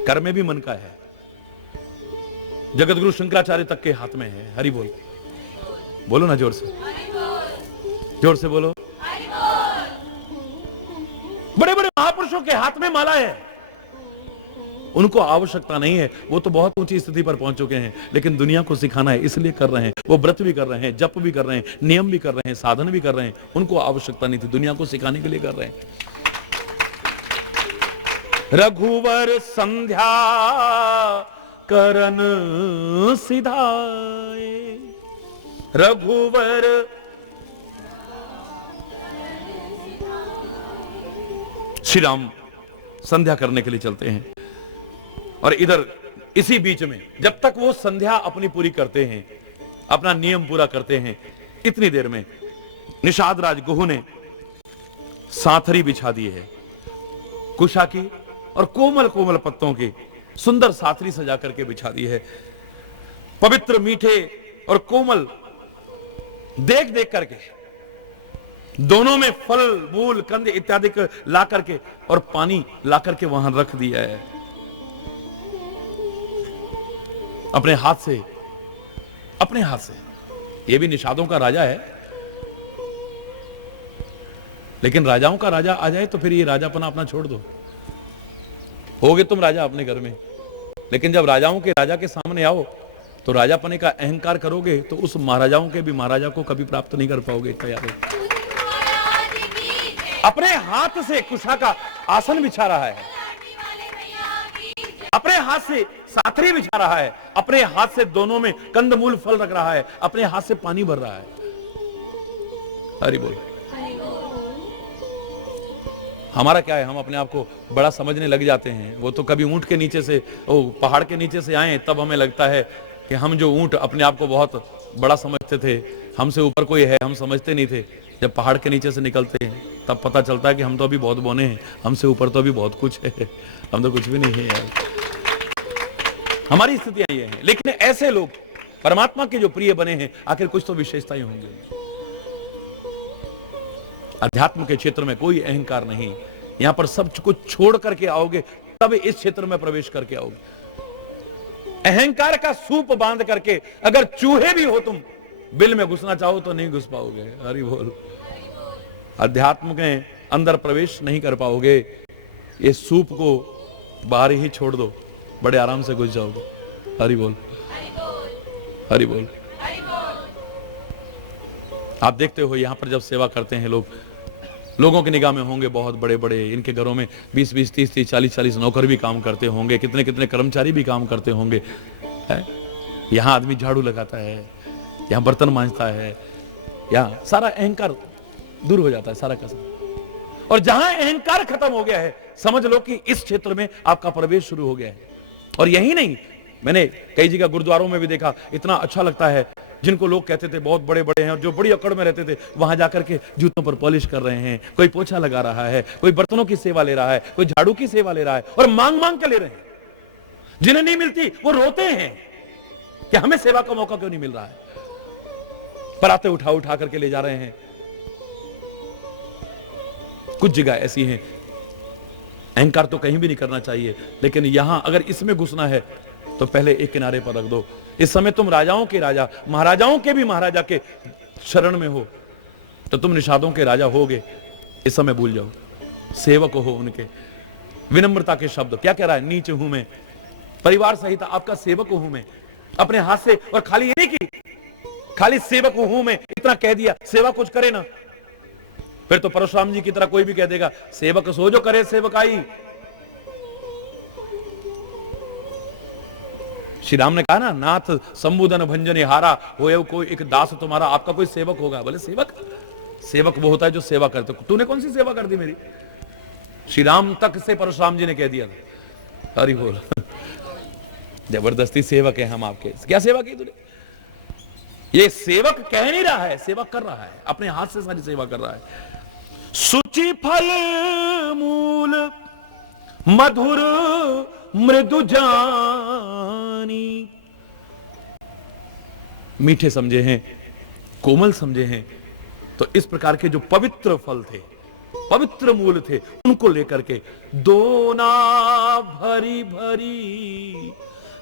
कर में भी मन का है, जगत गुरु शंकराचार्य तक के हाथ में है। हरि बोल। बोलो ना जोर से, जोर से बोलो। बड़े बड़े महापुरुषों के हाथ में माला है, उनको आवश्यकता नहीं है, वो तो बहुत ऊंची स्थिति पर पहुंच चुके हैं। लेकिन दुनिया को सिखाना है इसलिए कर रहे हैं, वो व्रत भी कर रहे हैं, जप भी कर रहे हैं, नियम भी कर रहे हैं, साधन भी कर रहे हैं। उनको आवश्यकता नहीं थी, दुनिया को सिखाने के लिए कर रहे हैं। रघुवर संध्या करन सिधाए, रघुवर श्री राम संध्या करने के लिए चलते हैं। और इधर इसी बीच में जब तक वो संध्या अपनी पूरी करते हैं, अपना नियम पूरा करते हैं, इतनी देर में निषाद राज गुहू ने साथरी बिछा दी है, कुशा की और कोमल कोमल पत्तों की सुंदर साथरी सजा करके बिछा दी है। पवित्र मीठे और कोमल देख देख करके दोनों में फल मूल कंद इत्यादि ला करके और पानी ला करके वहां रख दिया है। अपने हाथ से, अपने हाथ से। ये भी निषादों का राजा है, लेकिन राजाओं का राजा आ जाए तो फिर ये राजापना अपना छोड़ दो। होगे तुम राजा अपने घर में, लेकिन जब राजाओं के राजा के सामने आओ तो राजापने का अहंकार करोगे तो उस महाराजाओं के भी महाराजा को कभी प्राप्त नहीं कर पाओगे। तैयार हो। अपने हाथ से कुशा का आसन बिछा रहा है, अपने हाथ से साथरी बिछा रहा है, अपने हाथ से दोनों में कंदमूल फल रख रहा है, अपने हाथ से पानी भर रहा है। हरि बोल। हमारा क्या है, हम अपने आप को बड़ा समझने लग जाते हैं। वो तो कभी ऊंट के नीचे से, पहाड़ के नीचे से आए तब हमें लगता है कि हम जो ऊंट अपने आप को बहुत बड़ा समझते थे, हमसे ऊपर कोई है, हम समझते नहीं थे। जब पहाड़ के नीचे से निकलते हैं तब पता चलता है कि हम तो अभी बहुत बोने हैं, हमसे ऊपर तो अभी बहुत कुछ है, हम तो कुछ भी नहीं है यार। हमारी स्थितियां ये हैं। लेकिन ऐसे लोग परमात्मा के जो प्रिय बने हैं, आखिर कुछ तो विशेषताएं होंगी। अध्यात्म के क्षेत्र में कोई अहंकार नहीं, यहां पर सब कुछ छोड़ करके आओगे तब इस क्षेत्र में प्रवेश करके आओगे। अहंकार का सूप बांध करके अगर चूहे भी हो तुम बिल में घुसना चाहो तो नहीं घुस पाओगे। हरि बोल। अध्यात्म के अंदर प्रवेश नहीं कर पाओगे, ये सूप को बाहर ही छोड़ दो, बड़े आराम से घुस जाओगे। हरि बोल, हरि बोल। आप देखते हो यहां पर जब सेवा करते हैं लोग, लोगों की निगाह में होंगे बहुत बड़े बड़े, इनके घरों में 20-20, 30-30, 40-40 नौकर भी काम करते होंगे, कितने कितने कर्मचारी भी काम करते होंगे। यहां आदमी झाड़ू लगाता है, यहां बर्तन मांजता है, यहां सारा अहंकार दूर हो जाता है, सारा का सारा। और जहां अहंकार खत्म हो गया है, समझ लो कि इस क्षेत्र में आपका प्रवेश शुरू हो गया है। और यही नहीं, मैंने कई जगह गुरुद्वारों में भी देखा, इतना अच्छा लगता है, जिनको लोग कहते थे बहुत बड़े बड़े हैं और जो बड़ी अकड़ में रहते थे, वहां जाकर के जूतों पर पॉलिश कर रहे हैं, कोई पोछा लगा रहा है, कोई बर्तनों की सेवा ले रहा है, कोई झाड़ू की सेवा ले रहा है, और मांग मांग के ले रहे हैं। जिन्हें नहीं मिलती वो रोते हैं कि हमें सेवा का मौका क्यों नहीं मिल रहा है। पराते उठा उठा करके ले जा रहे हैं। कुछ जगह ऐसी हैं, अहंकार तो कहीं भी नहीं करना चाहिए, लेकिन यहां अगर इसमें घुसना है तो पहले एक किनारे पर रख दो। इस समय तुम राजाओं के राजा, महाराजाओं के भी महाराजा के शरण में हो, तो तुम निषादों के राजा होगे, इस समय भूल जाओ। सेवक हो उनके। विनम्रता के शब्द क्या कह रहा है? नीच हूं मैं, परिवार सहित आपका सेवक हूं मैं, अपने हाथ से। और खाली ये नहीं कि खाली सेवक हूं मैं, इतना कह दिया, सेवा कुछ करे ना। फिर तो परशुराम जी की तरह कोई भी कह देगा, सेवक सो जो करे सेवकाई। श्री राम ने कहा ना, नाथ संबुधन भंजन हारा हो कोई एक दास तुम्हारा, आपका कोई सेवक होगा। बोले सेवक? सेवक वो होता है जो सेवा करते। तूने कौन सी सेवा कर दी मेरी? श्री राम तक से परशुराम जी ने कह दिया था। हरि बोल। जबरदस्ती सेवक है हम आपके। क्या सेवा की तूने? ये सेवक कह नहीं रहा है, सेवा कर रहा है, अपने हाथ से सारी सेवा कर रहा है। सुचि फल मूल मधुर मृदु जानी, मीठे समझे हैं, कोमल समझे हैं। तो इस प्रकार के जो पवित्र फल थे, पवित्र मूल थे, उनको लेकर के दोना भरी भरी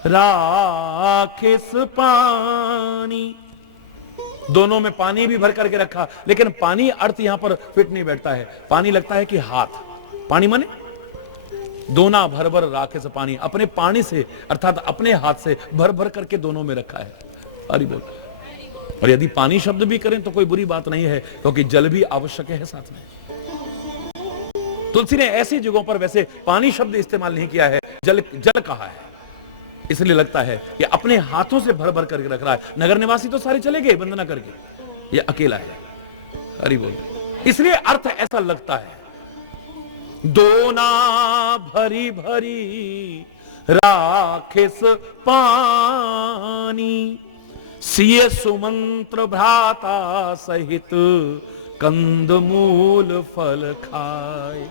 राखेस पानी, दोनों में पानी भी भर करके रखा। लेकिन पानी अर्थ यहां पर फिट नहीं बैठता है। पानी लगता है कि हाथ, पानी माने दोना भर भर राखे से पानी, अपने पानी से अर्थात अपने हाथ से भर भर करके दोनों में रखा है। हरि बोल। और यदि पानी शब्द भी करें तो कोई बुरी बात नहीं है, क्योंकि जल भी आवश्यक है साथ में। तुलसी ने ऐसी जगहों पर वैसे पानी शब्द इस्तेमाल नहीं किया है, जल जल कहा है। इसलिए लगता है कि अपने हाथों से भर भर करके रख रहा है। नगर निवासी तो सारे चले गए वंदना करके, ये अकेला है। हरि बोल। इसलिए अर्थ ऐसा लगता है, दोना भरी भरी राखेस पानी, सिए सुमंत्र भ्राता सहित कंदमूल फल खाए।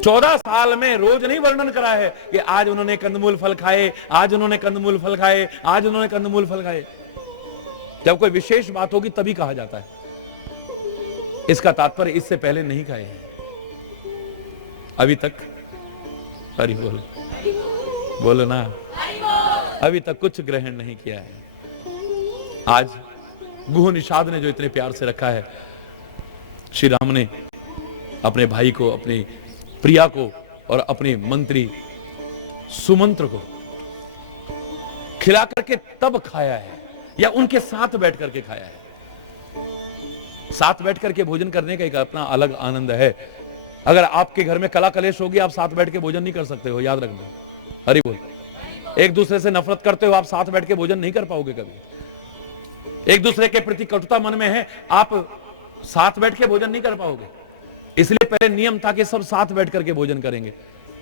14 साल में रोज नहीं वर्णन करा है कि आज उन्होंने कंदमूल फल खाए, आज उन्होंने कंदमूल फल खाए, आज उन्होंने कंदमूल फल खाए। जब कोई विशेष बात होगी तभी कहा जाता है। इसका तात्पर्य इससे पहले नहीं खाए हैं अभी तक। हरि बोल। बोलो ना, अभी तक कुछ ग्रहण नहीं किया है। आज गुह निषाद ने जो इतने प्यार से रखा है, श्री राम ने अपने भाई को, अपनी प्रिया को और अपने मंत्री सुमंत्र को खिला करके तब खाया है, या उनके साथ बैठ करके खाया है। साथ बैठ करके भोजन करने का एक अपना अलग आनंद है। अगर आपके घर में कला कलेश होगी, आप साथ बैठ के भोजन नहीं कर सकते हो, याद रखना। हरि बोल। एक दूसरे से नफरत करते हो, आप साथ बैठ के भोजन नहीं कर पाओगे कभी। एक दूसरे के प्रति कटुता मन में है, आप साथ बैठ के भोजन नहीं कर पाओगे। इसलिए पहले नियम था कि सब साथ बैठ करके भोजन करेंगे।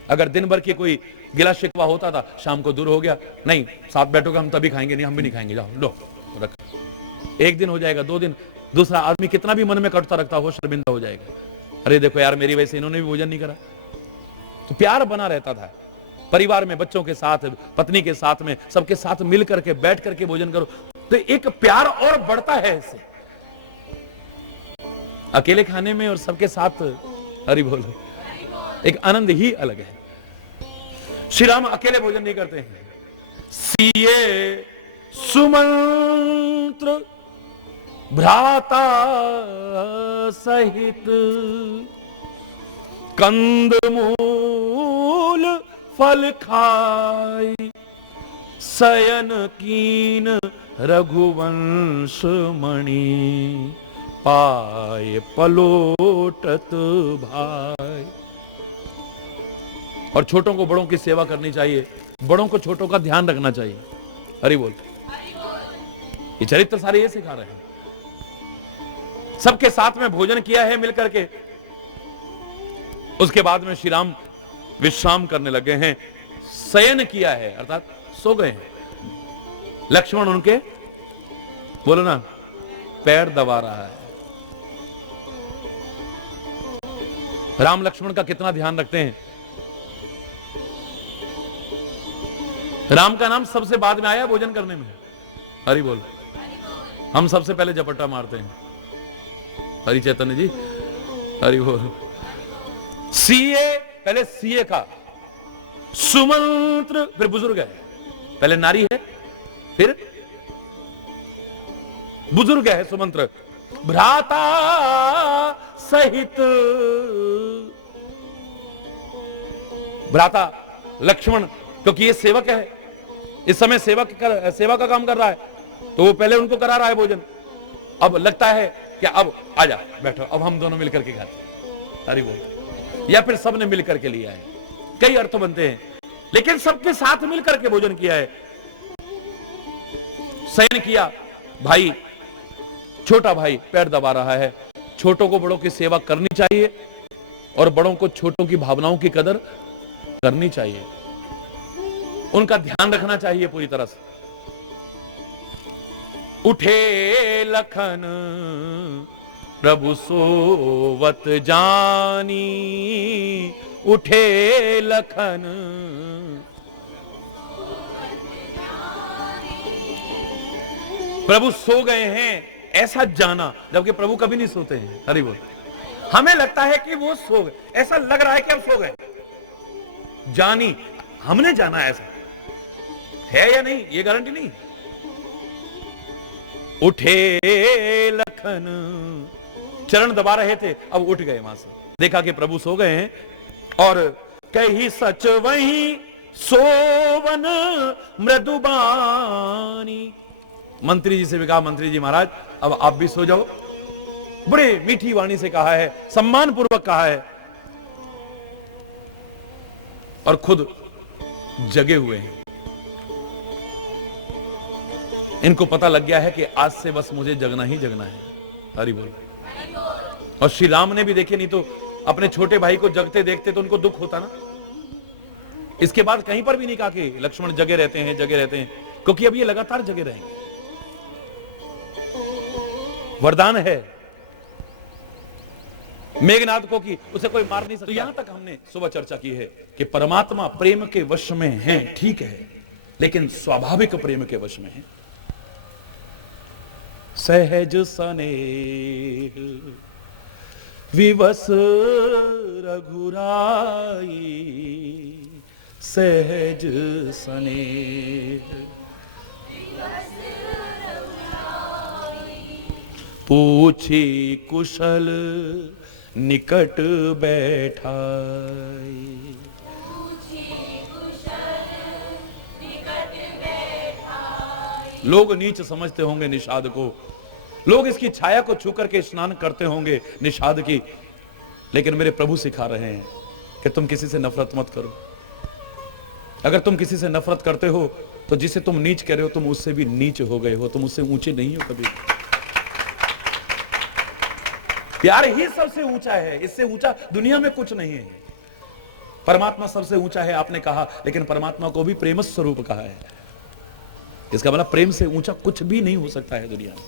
अगर दिन भर की कोई गिला शिकवा होता था, शाम को दूर हो गया, नहीं साथ बैठोगे हम तभी खाएंगे, नहीं हम भी नहीं खाएंगे, जाओ लो रख। एक दिन हो जाएगा, 2 दिन, दूसरा आदमी कितना भी मन में कटुता रखता हो, शर्मिंदा हो जाएगा। अरे देखो यार, मेरी वजह से इन्होंने भी भोजन नहीं करा। तो प्यार बना रहता था परिवार में, बच्चों के साथ, पत्नी के साथ में, सबके साथ मिल करके बैठ करके भोजन करो, तो एक प्यार और बढ़ता है इससे। अकेले खाने में और सबके साथ, हरि बोल, एक आनंद ही अलग है। श्री राम अकेले भोजन नहीं करते हैं। सिए सुमंत्र भ्राता सहित कंदमूल फल खाई, शयन कीन रघुवंश मणि, पाए पलोटत भाई। और छोटों को बड़ों की सेवा करनी चाहिए, बड़ों को छोटों का ध्यान रखना चाहिए। हरि बोल। ये चरित्र सारे ये सिखा रहे हैं। सबके साथ में भोजन किया है मिलकर के। उसके बाद में श्री राम विश्राम करने लगे हैं, शयन किया है अर्थात सो गए हैं। लक्ष्मण उनके, बोलो ना, पैर दबा रहा है। राम लक्ष्मण का कितना ध्यान रखते हैं। राम का नाम सबसे बाद में आया भोजन करने में। हरि बोल। हम सबसे पहले झपट्टा मारते हैं। हरि चैतन्य जी, हरि बोल। सीए, पहले सीए का, सुमंत्र, फिर बुजुर्ग है। पहले नारी है, फिर बुजुर्ग है सुमंत्र। भ्राता सहित, भ्राता लक्ष्मण, क्योंकि ये सेवक है, इस समय सेवा का काम कर रहा है, तो वो पहले उनको करा रहा है भोजन। अब लगता है कि अब आजा बैठो, अब हम दोनों मिलकर के खाते। हरि बोल। या फिर सबने मिलकर के लिया है, कई अर्थ बनते हैं, लेकिन सबके साथ मिलकर के भोजन किया है। शयन किया। भाई, छोटा भाई पैर दबा रहा है। छोटों को बड़ों की सेवा करनी चाहिए और बड़ों को छोटों की भावनाओं की कदर करनी चाहिए, उनका ध्यान रखना चाहिए पूरी तरह से। उठे लखन प्रभु सोवत जानी, उठे लखन। प्रभु सो गए हैं ऐसा जाना, जबकि प्रभु कभी नहीं सोते हैं। हरि बोल। हमें लगता है कि वो सो गए, ऐसा लग रहा है कि हम सो गए। जानी, हमने जाना ऐसा है या नहीं, ये गारंटी नहीं। उठे लखन, चरण दबा रहे थे, अब उठ गए वहां से, देखा कि प्रभु सो गए हैं। और कही सच वही सोवन मृदुबानी। मंत्री जी से भी कहा, मंत्री जी महाराज अब आप भी सो जाओ। बड़े मीठी वाणी से कहा है, सम्मान पूर्वक कहा है, और खुद जगे हुए हैं। इनको पता लग गया है कि आज से बस मुझे जगना ही जगना है। हरि बोल। और श्री राम ने भी, देखे नहीं तो अपने छोटे भाई को जगते देखते तो उनको दुख होता ना। इसके बाद कहीं पर भी नहीं कहा कि लक्ष्मण जगे रहते हैं, जगे रहते हैं, क्योंकि अब ये लगातार जगे रहेंगे। वरदान है मेघनाथ को कि उसे कोई मार नहीं सकता। तो यहां तक हमने सुबह चर्चा की है कि परमात्मा प्रेम के वश में है, ठीक है, लेकिन स्वाभाविक प्रेम के वश में है। सहज स्नेह विवश रघुराई, सहज स्नेह पूछी कुशल निकट बैठाई। लोग नीच समझते होंगे निषाद को, लोग इसकी छाया को छू करके स्नान करते होंगे निषाद की, लेकिन मेरे प्रभु सिखा रहे हैं कि तुम किसी से नफरत मत करो। अगर तुम किसी से नफरत करते हो तो जिसे तुम नीच कह रहे हो, तुम उससे भी नीच हो गए हो, तुम उससे ऊंचे नहीं हो कभी। प्यार ही सबसे ऊंचा है, इससे ऊंचा दुनिया में कुछ नहीं है। परमात्मा सबसे ऊंचा है आपने कहा, लेकिन परमात्मा को भी प्रेम स्वरूप कहा है। इसका मतलब प्रेम से ऊंचा कुछ भी नहीं हो सकता है दुनिया में।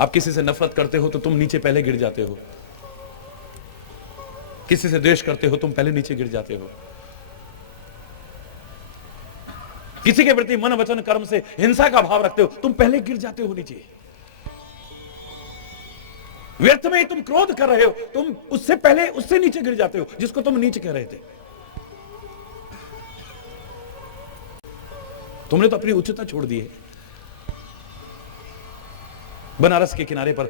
आप किसी से नफरत करते हो तो तुम नीचे पहले गिर जाते हो, किसी से द्वेष करते हो तुम पहले नीचे गिर जाते हो, किसी के प्रति मन वचन कर्म से हिंसा का भाव रखते हो तुम पहले गिर जाते हो नीचे। व्यर्थ में ही तुम क्रोध कर रहे हो, तुम उससे पहले उससे नीचे गिर जाते हो जिसको तुम नीचे कह रहे थे। तुमने तो अपनी उच्चता छोड़ दी है। बनारस के किनारे पर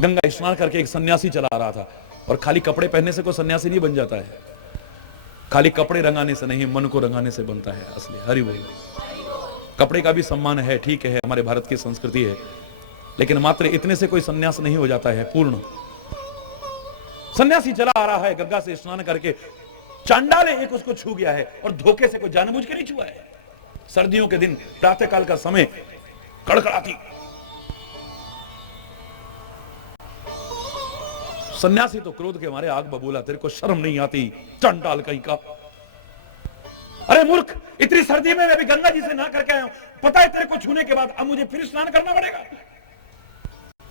गंगा स्नान करके एक सन्यासी चला आ रहा था, और खाली कपड़े पहनने से कोई सन्यासी नहीं बन जाता है, खाली कपड़े रंगाने से नहीं, मन को रंगाने से बनता है असली। हरि बोल। कपड़े का भी सम्मान है, ठीक है, हमारे भारत की संस्कृति है, लेकिन मात्र इतने से कोई सन्यास नहीं हो जाता है पूर्ण। सन्यासी चला आ रहा है गंगा से स्नान करके, चांडाल एक उसको छू गया है, और धोखे से कोई जानबूझ के नहीं छुआ है। सर्दियों के दिन प्रातःकाल का समय, कड़कड़ाती सन्यासी तो क्रोध के मारे आग बबूला, तेरे को शर्म नहीं आती चंडाल कहीं का। अरे मूर्ख, इतनी सर्दी में मैं भी गंगा जी से नहा करके आया हूं, पता है तेरे को छूने के बाद अब मुझे फिर स्नान करना पड़ेगा।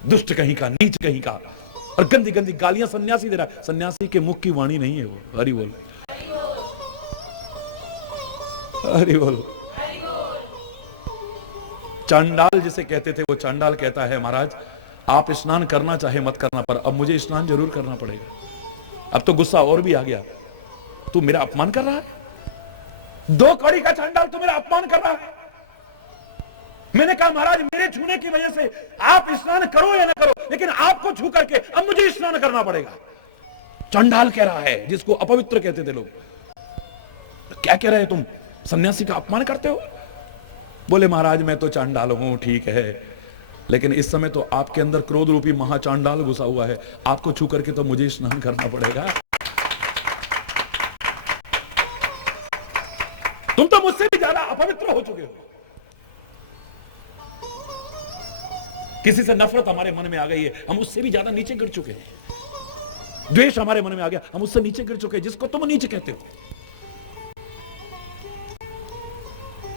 दुष्ट कहीं का, नीच कहीं का, और गंदी गंदी गालियां सन्यासी दे रहा है। सन्यासी के मुख की वाणी नहीं है वो। हरि बोल, हरि बोल। चांडाल जिसे कहते थे वो चांडाल कहता है महाराज आप स्नान करना चाहे मत करना, पर अब मुझे स्नान जरूर करना पड़ेगा। अब तो गुस्सा और भी आ गया, तू मेरा अपमान कर रहा है, 2 कौड़ी का चांडाल तू मेरा अपमान कर रहा है। मैंने कहा महाराज मेरे छूने की वजह से आप स्नान करो या ना करो, लेकिन आपको छू करके अब मुझे स्नान करना पड़ेगा। चांडाल कह रहा है जिसको अपवित्र कहते थे लोग। क्या कह रहे हैं तुम, सन्यासी का अपमान करते हो? बोले महाराज मैं तो चांडाल हूं, ठीक है, लेकिन इस समय तो आपके अंदर क्रोध रूपी महाचांडाल घुसा हुआ है, आपको छू करके तो मुझे स्नान करना पड़ेगा। तुम तो मुझसे भी ज्यादा अपवित्र हो चुके हो। किसी से नफरत हमारे मन में आ गई है, हम उससे भी ज्यादा नीचे गिर चुके हैं। द्वेष हमारे मन में आ गया, हम उससे नीचे गिर चुके हैं जिसको तुम नीचे कहते हो।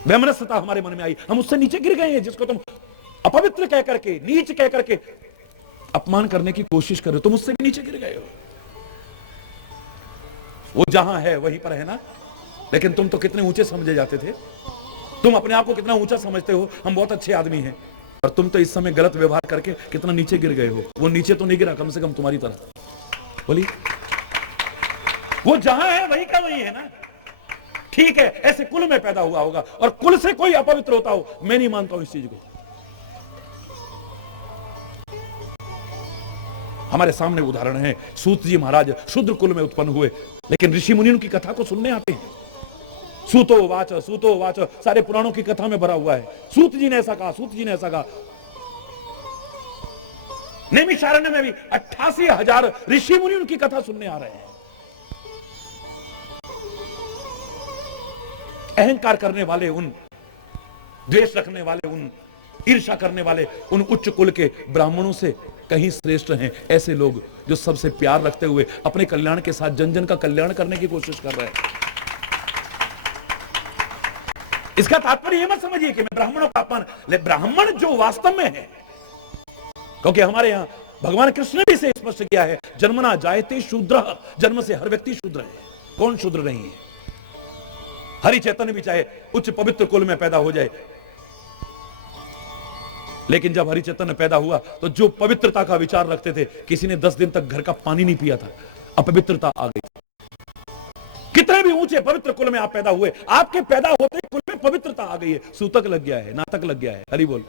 वैमनस्यता हमारे मन में आई, हम उससे नीचे गिर गए हैं जिसको तुम अपवित्र कह करके, नीच कह करके अपमान करने की कोशिश कर रहे हो, तुम उससे भी नीचे गिर गए हो। वो जहां है वहीं पर है ना, लेकिन तुम तो कितने ऊंचे समझे जाते थे, तुम अपने आप को कितना ऊंचा समझते हो, हम बहुत अच्छे आदमी हैं, और तुम तो इस समय गलत व्यवहार करके कितना नीचे गिर गए हो। वो नीचे तो नहीं गिरा, कम से कम तुम्हारी तरह। बोली वो जहां है वहीं का वहीं है ना। ठीक है, ऐसे कुल में पैदा हुआ होगा, और कुल से कोई अपवित्र होता हो, मैं नहीं मानता हूं इस चीज को। हमारे सामने उदाहरण है, सूत जी महाराज शूद्र कुल में उत्पन्न हुए, लेकिन ऋषि मुनियों की कथा को सुनने आते हैं। सूतो वाच सारे पुराणों की कथा में भरा हुआ है। सूत जी ने ऐसा कहा, सूत जी ने ऐसा कहा। नैमिषारण्य में भी 88,000 ऋषि मुनियों की कथा सुनने आ रहे हैं। अहंकार करने वाले उन, द्वेष रखने वाले उन, ईर्ष्या करने वाले उन उच्च कुल के ब्राह्मणों से कहीं श्रेष्ठ हैं ऐसे लोग जो सबसे प्यार रखते हुए अपने कल्याण के साथ जन जन का कल्याण करने की कोशिश कर रहे हैं। इसका तात्पर्य यह मत समझिए कि मैं ब्राह्मणों का अपमान, ब्राह्मण जो वास्तव में है, क्योंकि हमारे यहां भगवान कृष्ण ने भी इसे स्पष्ट किया है, जन्मना जायते शूद्र, जन्म से हर व्यक्ति शूद्र है, कौन शूद्र नहीं है। हरि चैतन्य भी चाहे उच्च पवित्र कुल में पैदा हो जाए, लेकिन जब हरि चैतन्य पैदा हुआ तो जो पवित्रता का विचार रखते थे, किसी ने 10 दिन तक घर का पानी नहीं पिया था, अपवित्रता आ गई। कितने भी ऊंचे पवित्र कुल में आप पैदा हुए, आपके पैदा होते ही कुल में पवित्रता आ गई है, सूतक लग गया है, नातक लग गया है। हरि बोल,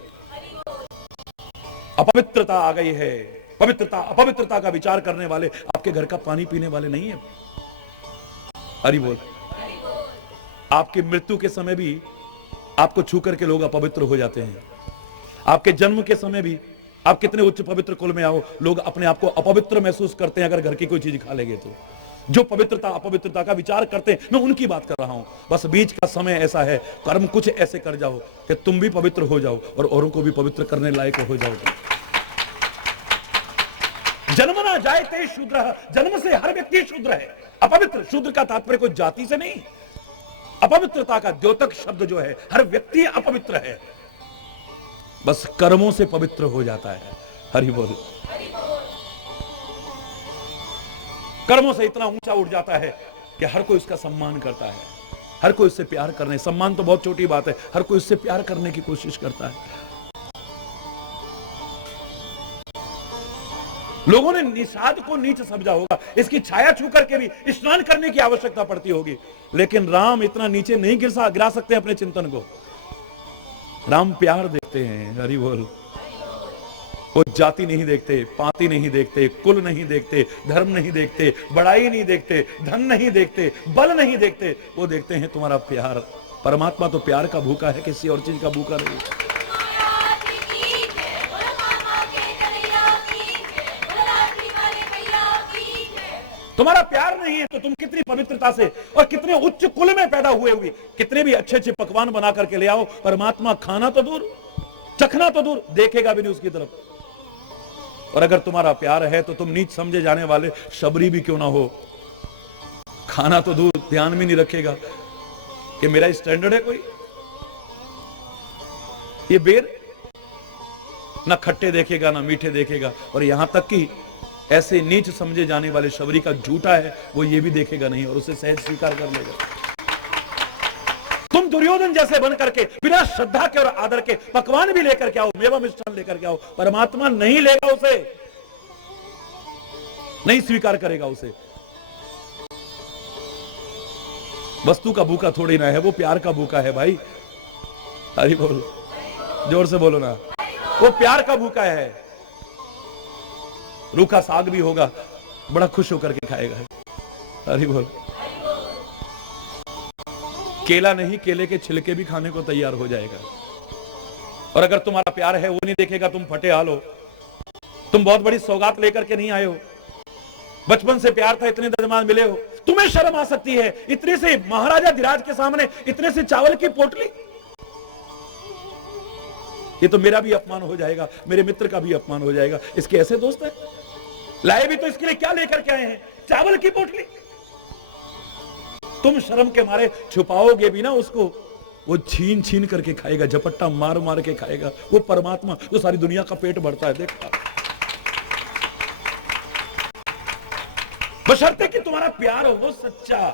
अपवित्रता आ गई है। पवित्रता अपवित्रता का विचार करने वाले आपके घर का पानी पीने वाले नहीं है। हरि बोल, आपकी मृत्यु के समय भी आपको छू करके लोग अपवित्र हो जाते हैं। आपके जन्म के समय भी आप कितने उच्च पवित्र कुल में आओ, लोग अपने आप को अपवित्र महसूस करते हैं अगर घर की कोई चीज खा लेंगे तो। जो पवित्रता अपवित्रता का विचार करते हैं, मैं उनकी बात कर रहा हूं। बस बीच का समय ऐसा है, कर्म कुछ ऐसे कर जाओ कि तुम भी पवित्र हो जाओ और औरों को भी पवित्र करने लायक हो जाओ। जन्मना जायते शूद्र, जन्म से हर व्यक्ति शूद्र है। अपवित्र, शूद्र का तात्पर्य कोई जाति से नहीं, अपवित्रता का द्योतक शब्द जो है, हर व्यक्ति अपवित्र है, बस कर्मों से पवित्र हो जाता है। हरि बोल, कर्मों से इतना ऊंचा उठ जाता है कि हर कोई उसका सम्मान करता है, हर कोई उससे प्यार करने, सम्मान तो बहुत छोटी बात है, हर कोई उससे प्यार करने की कोशिश करता है। लोगों ने निषाद को नीच समझा होगा, इसकी छाया छू करके भी स्नान करने की आवश्यकता पड़ती होगी, लेकिन राम इतना नीचे नहीं गिरा सकते अपने चिंतन को। राम प्यार देखते हैं। हरि बोल, वो जाति नहीं देखते, पाति नहीं देखते, कुल नहीं देखते, धर्म नहीं देखते, बड़ाई नहीं देखते, धन नहीं देखते, बल नहीं देखते, वो देखते हैं तुम्हारा प्यार। परमात्मा तो प्यार का भूखा है, किसी और चीज का भूखा नहीं। तुम्हारा प्यार नहीं है तो तुम कितनी पवित्रता से और कितने उच्च कुल में पैदा हुए हुए, कितने भी अच्छे अच्छे पकवान बना करके ले आओ, परमात्मा खाना तो दूर, चखना तो दूर, देखेगा भी नहीं उसकी तरफ। और अगर तुम्हारा प्यार है तो तुम नीच समझे जाने वाले शबरी भी क्यों ना हो, खाना तो दूर ध्यान में नहीं रखेगा कि मेरा स्टैंडर्ड है कोई। ये बेर ना खट्टे देखेगा ना मीठे देखेगा, और यहां तक कि ऐसे नीच समझे जाने वाले शबरी का झूठा है वो ये भी देखेगा नहीं और उसे सहज स्वीकार कर लेगा। तुम दुर्योधन जैसे बन करके बिना श्रद्धा के और आदर के पकवान भी लेकर के आओ, मेवा मिष्ठान लेकर के आओ, परमात्मा नहीं लेगा उसे, नहीं स्वीकार करेगा उसे। वस्तु का भूखा थोड़ी ना है, वो प्यार का भूखा है भाई। हरि बोल, जोर से बोलो ना, वो प्यार का भूखा है। रूखा साग भी होगा बड़ा खुश होकर के खाएगा। हरि बोल। केला नहीं, केले के छिलके भी खाने को तैयार हो जाएगा। और अगर तुम्हारा प्यार है वो नहीं देखेगा तुम फटे हाल हो, तुम बहुत बड़ी सौगात लेकर के नहीं आए हो, बचपन से प्यार था इतने दरमान मिले हो, तुम्हें शर्म आ सकती है इतने से महाराजा धीराज के सामने इतने से चावल की पोटली, ये तो मेरा भी अपमान हो जाएगा, मेरे मित्र का भी अपमान हो जाएगा। इसके ऐसे दोस्त हैं, लाए भी तो इसके लिए क्या लेकर के आए हैं, चावल की पोटली। तुम शर्म के मारे छुपाओगे भी ना उसको, वो छीन छीन करके खाएगा, झपट्टा मार मार के खाएगा। वो परमात्मा जो सारी दुनिया का पेट भरता है, देखा, बशर्ते कि तुम्हारा प्यार हो सच्चा,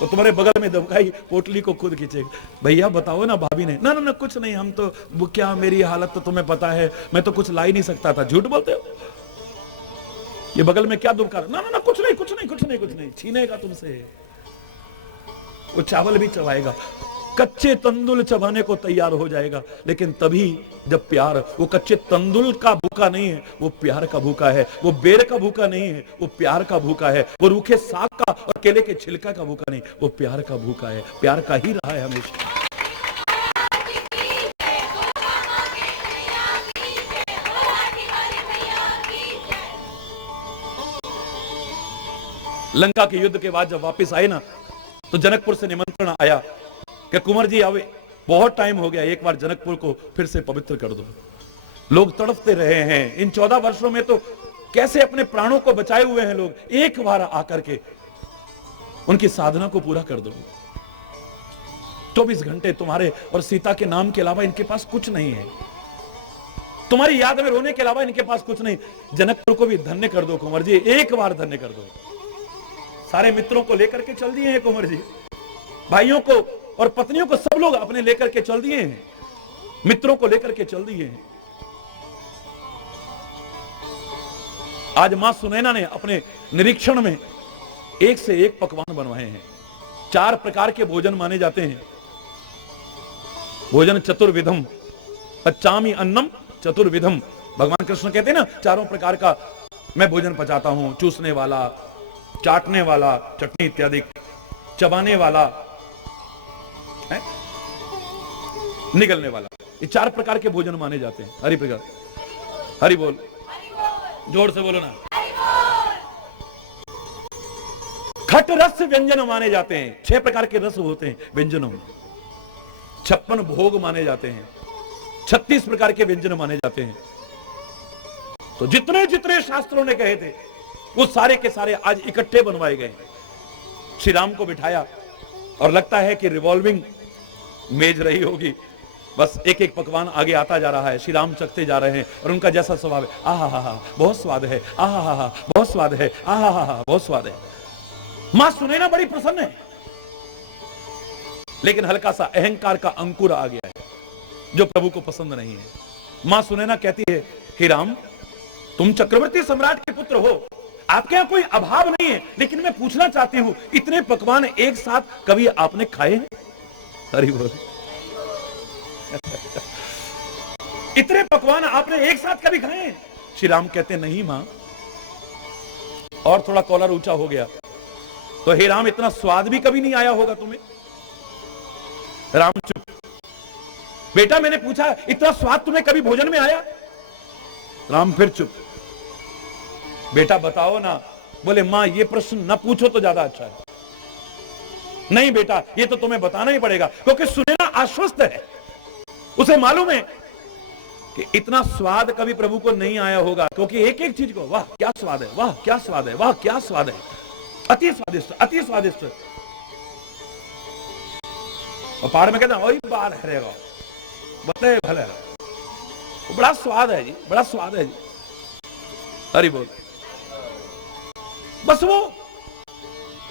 तो तुम्हारे बगल में दबकाई पोटली को खुद खींचेगा। भैया बताओ ना, भाभी ने, ना ना ना कुछ नहीं, हम तो वो क्या, मेरी हालत तो तुम्हें पता है, मैं तो कुछ ला ही नहीं सकता था। झूठ बोलते हो, ये बगल में क्या दुबका, ना ना ना कुछ नहीं कुछ नहीं कुछ नहीं कुछ नहीं, छीनेगा तुमसे। वो चावल भी चबाएगा, कच्चे तंदुल चबाने को तैयार हो जाएगा, लेकिन तभी जब प्यार, वो कच्चे तंदुल का भूखा नहीं है, वो प्यार का भूखा है। वो बेर का भूखा नहीं है, वो प्यार का भूखा है। वो रूखे साग का और केले के छिलका का भूखा नहीं, वो प्यार का भूखा है, प्यार का ही रहा है हमेशा। लंका के युद्ध के बाद जब वापस आए ना, तो जनकपुर से निमंत्रण आया कि कुंवर जी आवे, बहुत टाइम हो गया, एक बार जनकपुर को फिर से पवित्र कर दो। लोग तड़पते रहे हैं इन 14 वर्षों में, तो कैसे अपने प्राणों को बचाए हुए हैं लोग, एक बार आकर के उनकी साधना को पूरा कर दो। 24 घंटे तुम्हारे और सीता के नाम के अलावा इनके पास कुछ नहीं है, तुम्हारी याद में रोने के अलावा इनके पास कुछ नहीं। जनकपुर को भी धन्य कर दो कुंवर जी, एक बार धन्य कर दो। सारे मित्रों को लेकर के चल दिए हैं कुंवर जी, भाइयों को और पत्नियों को सब लोग अपने लेकर के चल दिए हैं, मित्रों को लेकर के चल दिए हैं। आज मां सुनैना ने अपने निरीक्षण में एक से एक पकवान बनवाए हैं। 4 प्रकार के भोजन माने जाते हैं। भोजन चतुर्विधम, पचामी अन्नम चतुर्विधम। भगवान कृष्ण कहते हैं ना, 4 प्रकार का मैं भोजन पचाता हूं, चूसने वाला, चाटने वाला, चटनी इत्यादि, चबाने वाला है, निगलने वाला। ये 4 प्रकार के भोजन माने जाते हैं। हरि प्रकार, हरि बोल, जोर से बोलो ना। खट रस व्यंजन माने जाते हैं। 6 प्रकार के रस होते हैं व्यंजनों में। 56 भोग माने जाते हैं। 36 प्रकार के व्यंजन माने जाते हैं। तो जितने जितने शास्त्रों ने कहे थे वो सारे के सारे आज इकट्ठे बनवाए गए। श्री राम को बिठाया और लगता है कि रिवॉल्विंग मेज रही होगी, बस एक एक पकवान आगे आता जा रहा है, श्री राम चखते जा रहे हैं और उनका जैसा स्वभाव है, आहा हा हा बहुत स्वाद है, आहा हा हा बहुत स्वाद है, आहा हा हा बहुत स्वाद है। मां सुनैना बड़ी प्रसन्न है, लेकिन हल्का सा अहंकार का अंकुर आ गया है जो प्रभु को पसंद नहीं है। मां सुनैना कहती है, हे राम, तुम चक्रवर्ती सम्राट के पुत्र हो, आपके यहां कोई अभाव नहीं है, लेकिन मैं पूछना चाहती हूं, इतने पकवान एक साथ कभी आपने खाए हैं? हरि बोल। इतने पकवान आपने एक साथ कभी खाए हैं? श्री राम कहते नहीं मां। और थोड़ा कॉलर ऊंचा हो गया, तो हे राम, इतना स्वाद भी कभी नहीं आया होगा तुम्हें? राम चुप। बेटा, मैंने पूछा, इतना स्वाद तुम्हें कभी भोजन में आया? राम फिर चुप। बेटा बताओ ना। बोले मां, ये प्रश्न ना पूछो तो ज्यादा अच्छा है। नहीं बेटा, ये तो तुम्हें बताना ही पड़ेगा, क्योंकि सुनैना आश्वस्त है, उसे मालूम है कि इतना स्वाद कभी प्रभु को नहीं आया होगा, क्योंकि एक एक चीज को वाह क्या स्वाद है, वाह क्या स्वाद है, वाह क्या स्वाद है, अति स्वादिष्ट, अति स्वादिष्ट। और पहाड़ में कहते हैं वही बार हरेगा बते भले, वो बड़ा स्वाद है जी, बड़ा स्वाद है जी। हरि बोल। बस वो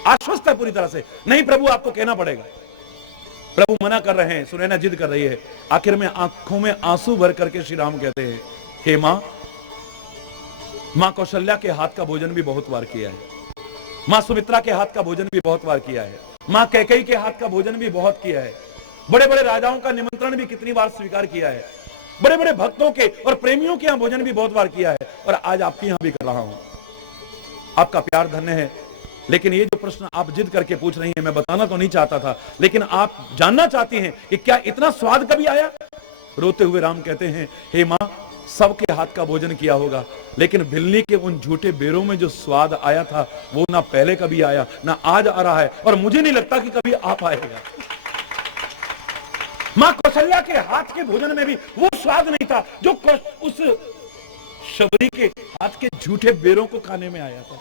आश्वस्त है पूरी तरह से, नहीं प्रभु आपको कहना पड़ेगा। प्रभु मना कर रहे हैं, सुनैना जिद कर रही है, आखिर में आंखों में आंसू भर करके श्री राम कहते हैं, हे मां, मां कौशल्या के हाथ का भोजन भी बहुत बार किया है, मां सुमित्रा के हाथ का भोजन भी बहुत बार किया है, मां कैकेयी के हाथ का भोजन भी बहुत किया है, बड़े बड़े राजाओं का निमंत्रण भी कितनी बार स्वीकार किया है, बड़े बड़े भक्तों के और प्रेमियों के यहां भोजन भी बहुत बार किया है, और आज आपके यहां भी कर रहा हूं। आपका प्यार धन्य है, लेकिन ये जो प्रश्न आप जिद करके पूछ रही हैं, मैं बताना तो नहीं चाहता था, लेकिन आप जानना चाहती हैं कि क्या इतना स्वाद कभी आया? रोते हुए राम कहते हैं, हे मां, सबके हाथ का भोजन किया होगा, लेकिन भिल्ली के उन झूठे बेरों में जो स्वाद आया था वो ना पहले कभी आया, ना आज आ रहा है, और मुझे नहीं लगता कि कभी आ पाएगा। मां कौशल्या के हाथ के भोजन में भी वो स्वाद नहीं था जो उस शबरी के हाथ के झूठे बेरों को खाने में आया था,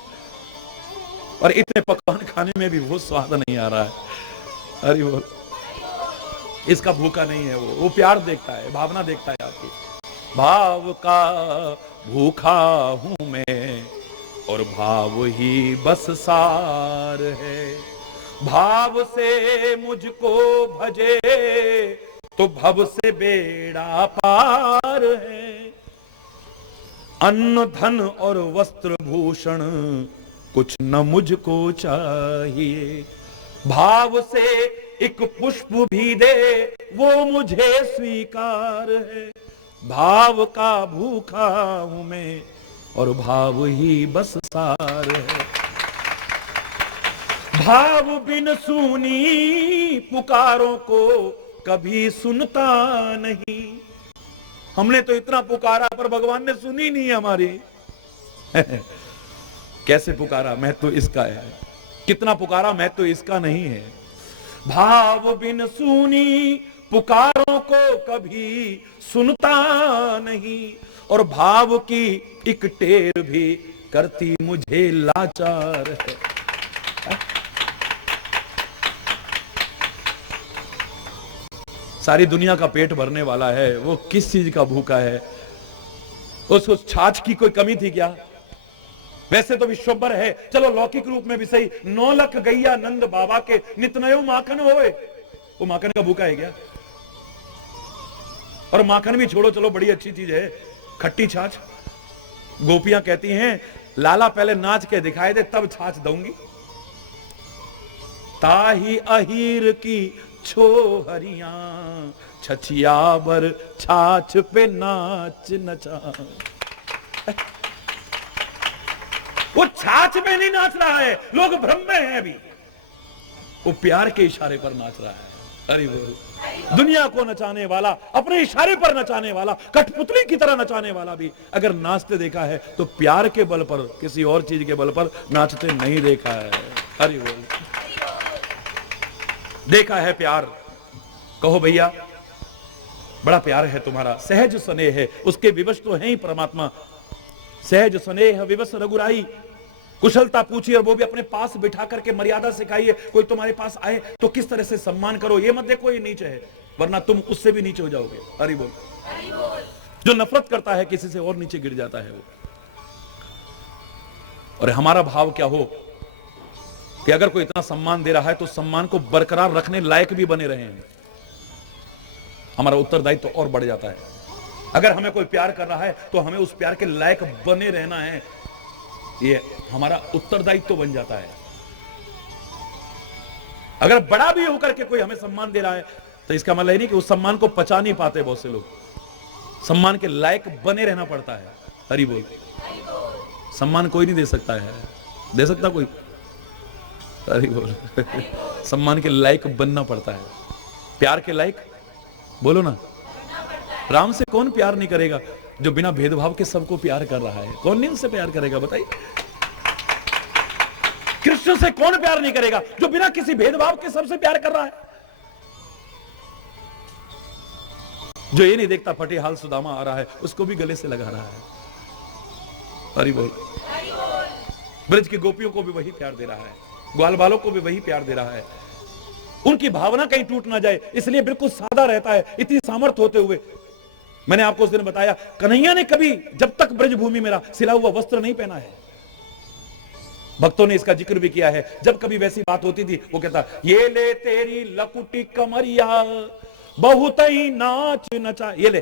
और इतने पकवान खाने में भी वो स्वाद नहीं आ रहा है। अरे वो इसका भूखा नहीं है, वो प्यार देखता है, भावना देखता है आपकी। भाव का भूखा हूं मैं और भाव ही बस सार है, भाव से मुझको भजे तो भव से बेड़ा पार है। अन्न धन और वस्त्र भूषण कुछ न मुझको चाहिए, भाव से एक पुष्प भी दे वो मुझे स्वीकार है। भाव का भूखा हूं मैं और भाव ही बस सार है। भाव बिन सुनी पुकारों को कभी सुनता नहीं, हमने तो इतना पुकारा पर भगवान ने सुनी नहीं हमारी। कैसे पुकारा, मैं तो इसका है, कितना पुकारा, मैं तो इसका नहीं है। भाव बिन सुनी पुकारों को कभी सुनता नहीं, और भाव की एक टेर भी करती मुझे लाचार है। सारी दुनिया का पेट भरने वाला है, वो किस चीज का भूखा है? उस छाछ की कोई कमी थी क्या? वैसे तो विश्वभर है, चलो लौकिक रूप में भी सही, 9 लाख गैया नंद बाबा के नितनयो माखन होए, वो माखन का भूखा है क्या? और माखन भी छोड़ो, चलो बड़ी अच्छी चीज है, खट्टी छाछ। गोपियां कहती हैं, लाला पहले नाच के दिखाए दे तब छाछ दूंगी। ताही अहीर की छोहरियां छछिया बर छाछ पे नाच नचा। वो छाछ पे नहीं नाच रहा है, लोग भ्रम में हैं अभी, वो प्यार के इशारे पर नाच रहा है। अरे वो दुनिया को नचाने वाला, अपने इशारे पर नचाने वाला, कठपुतली की तरह नचाने वाला भी अगर नाचते देखा है तो प्यार के बल पर, किसी और चीज के बल पर नाचते नहीं देखा है। अरे वो देखा है प्यार, कहो भैया बड़ा प्यार है तुम्हारा, सहज स्नेह है, उसके विवश तो है ही परमात्मा। सहज स्नेह विवश रघुराई, कुशलता पूछिए और वो भी अपने पास बिठा करके मर्यादा सिखाइए। कोई तुम्हारे पास आए तो kiss तरह से सम्मान करो, ये मत देखो ये नीचे है, वरना तुम उससे भी नीचे हो जाओगे। हरि बोल। जो नफरत करता है किसी से और नीचे गिर जाता है वो। और हमारा भाव क्या हो कि अगर कोई इतना सम्मान दे रहा है तो सम्मान को बरकरार रखने लायक भी बने रहे हैं, हमारा उत्तरदायित्व तो और बढ़ जाता है। अगर हमें कोई प्यार कर रहा है तो हमें उस प्यार के लायक बने रहना है, ये हमारा उत्तरदायित्व तो बन जाता है। अगर बड़ा भी होकर के कोई हमें सम्मान दे रहा है तो इसका मतलब नहीं कि उस सम्मान को पचा नहीं पाते बहुत से लोग, सम्मान के लायक बने रहना पड़ता है। हरि बोल। सम्मान कोई नहीं दे सकता है, दे सकता कोई? हरि बोल। सम्मान के लायक बनना पड़ता है, प्यार के लायक, बोलो ना। राम से कौन प्यार नहीं करेगा जो बिना भेदभाव के सबको प्यार कर रहा है? कौन नहीं उनसे प्यार करेगा बताइए? कृष्ण से कौन प्यार नहीं करेगा जो बिना किसी भेदभाव के सबसे प्यार कर रहा है? जो ये नहीं देखता फटे हाल सुदामा आ रहा है, उसको भी गले से लगा रहा है। हरि बोल। ब्रज की गोपियों को भी वही प्यार दे रहा है, ग्वाल बालों को भी वही प्यार दे रहा है। उनकी भावना कहीं टूट ना जाए, इसलिए बिल्कुल सादा रहता है, इतनी सामर्थ्य होते हुए। मैंने आपको उस दिन बताया, कन्हैया ने कभी जब तक ब्रजभूमि मेरा सिला हुआ वस्त्र नहीं पहना है। भक्तों ने इसका जिक्र भी किया है, जब कभी वैसी बात होती थी वो कहता, ये ले तेरी लकुटी कमरिया बहुत ही नाच नचा। ये ले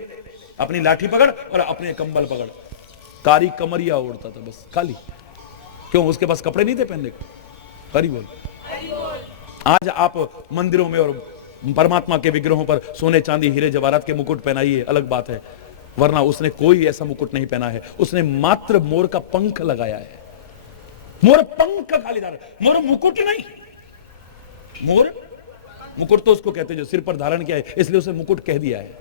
अपनी लाठी पकड़ और अपने कंबल पकड़, कारी कमरिया ओढ़ता था बस खाली। क्यों? उसके पास कपड़े नहीं थे पहनने को। हरि बोल। आज आप मंदिरों में और परमात्मा के विग्रहों पर सोने चांदी हीरे जवाहरात के मुकुट पहनाइए, अलग बात है, वरना उसने कोई ऐसा मुकुट नहीं पहना है। उसने मात्र मोर का पंख लगाया है, मोर पंख खाली धारण, मोर मुकुट नहीं। मोर मुकुट तो उसको कहते जो सिर पर धारण किया है, इसलिए उसे मुकुट कह दिया है,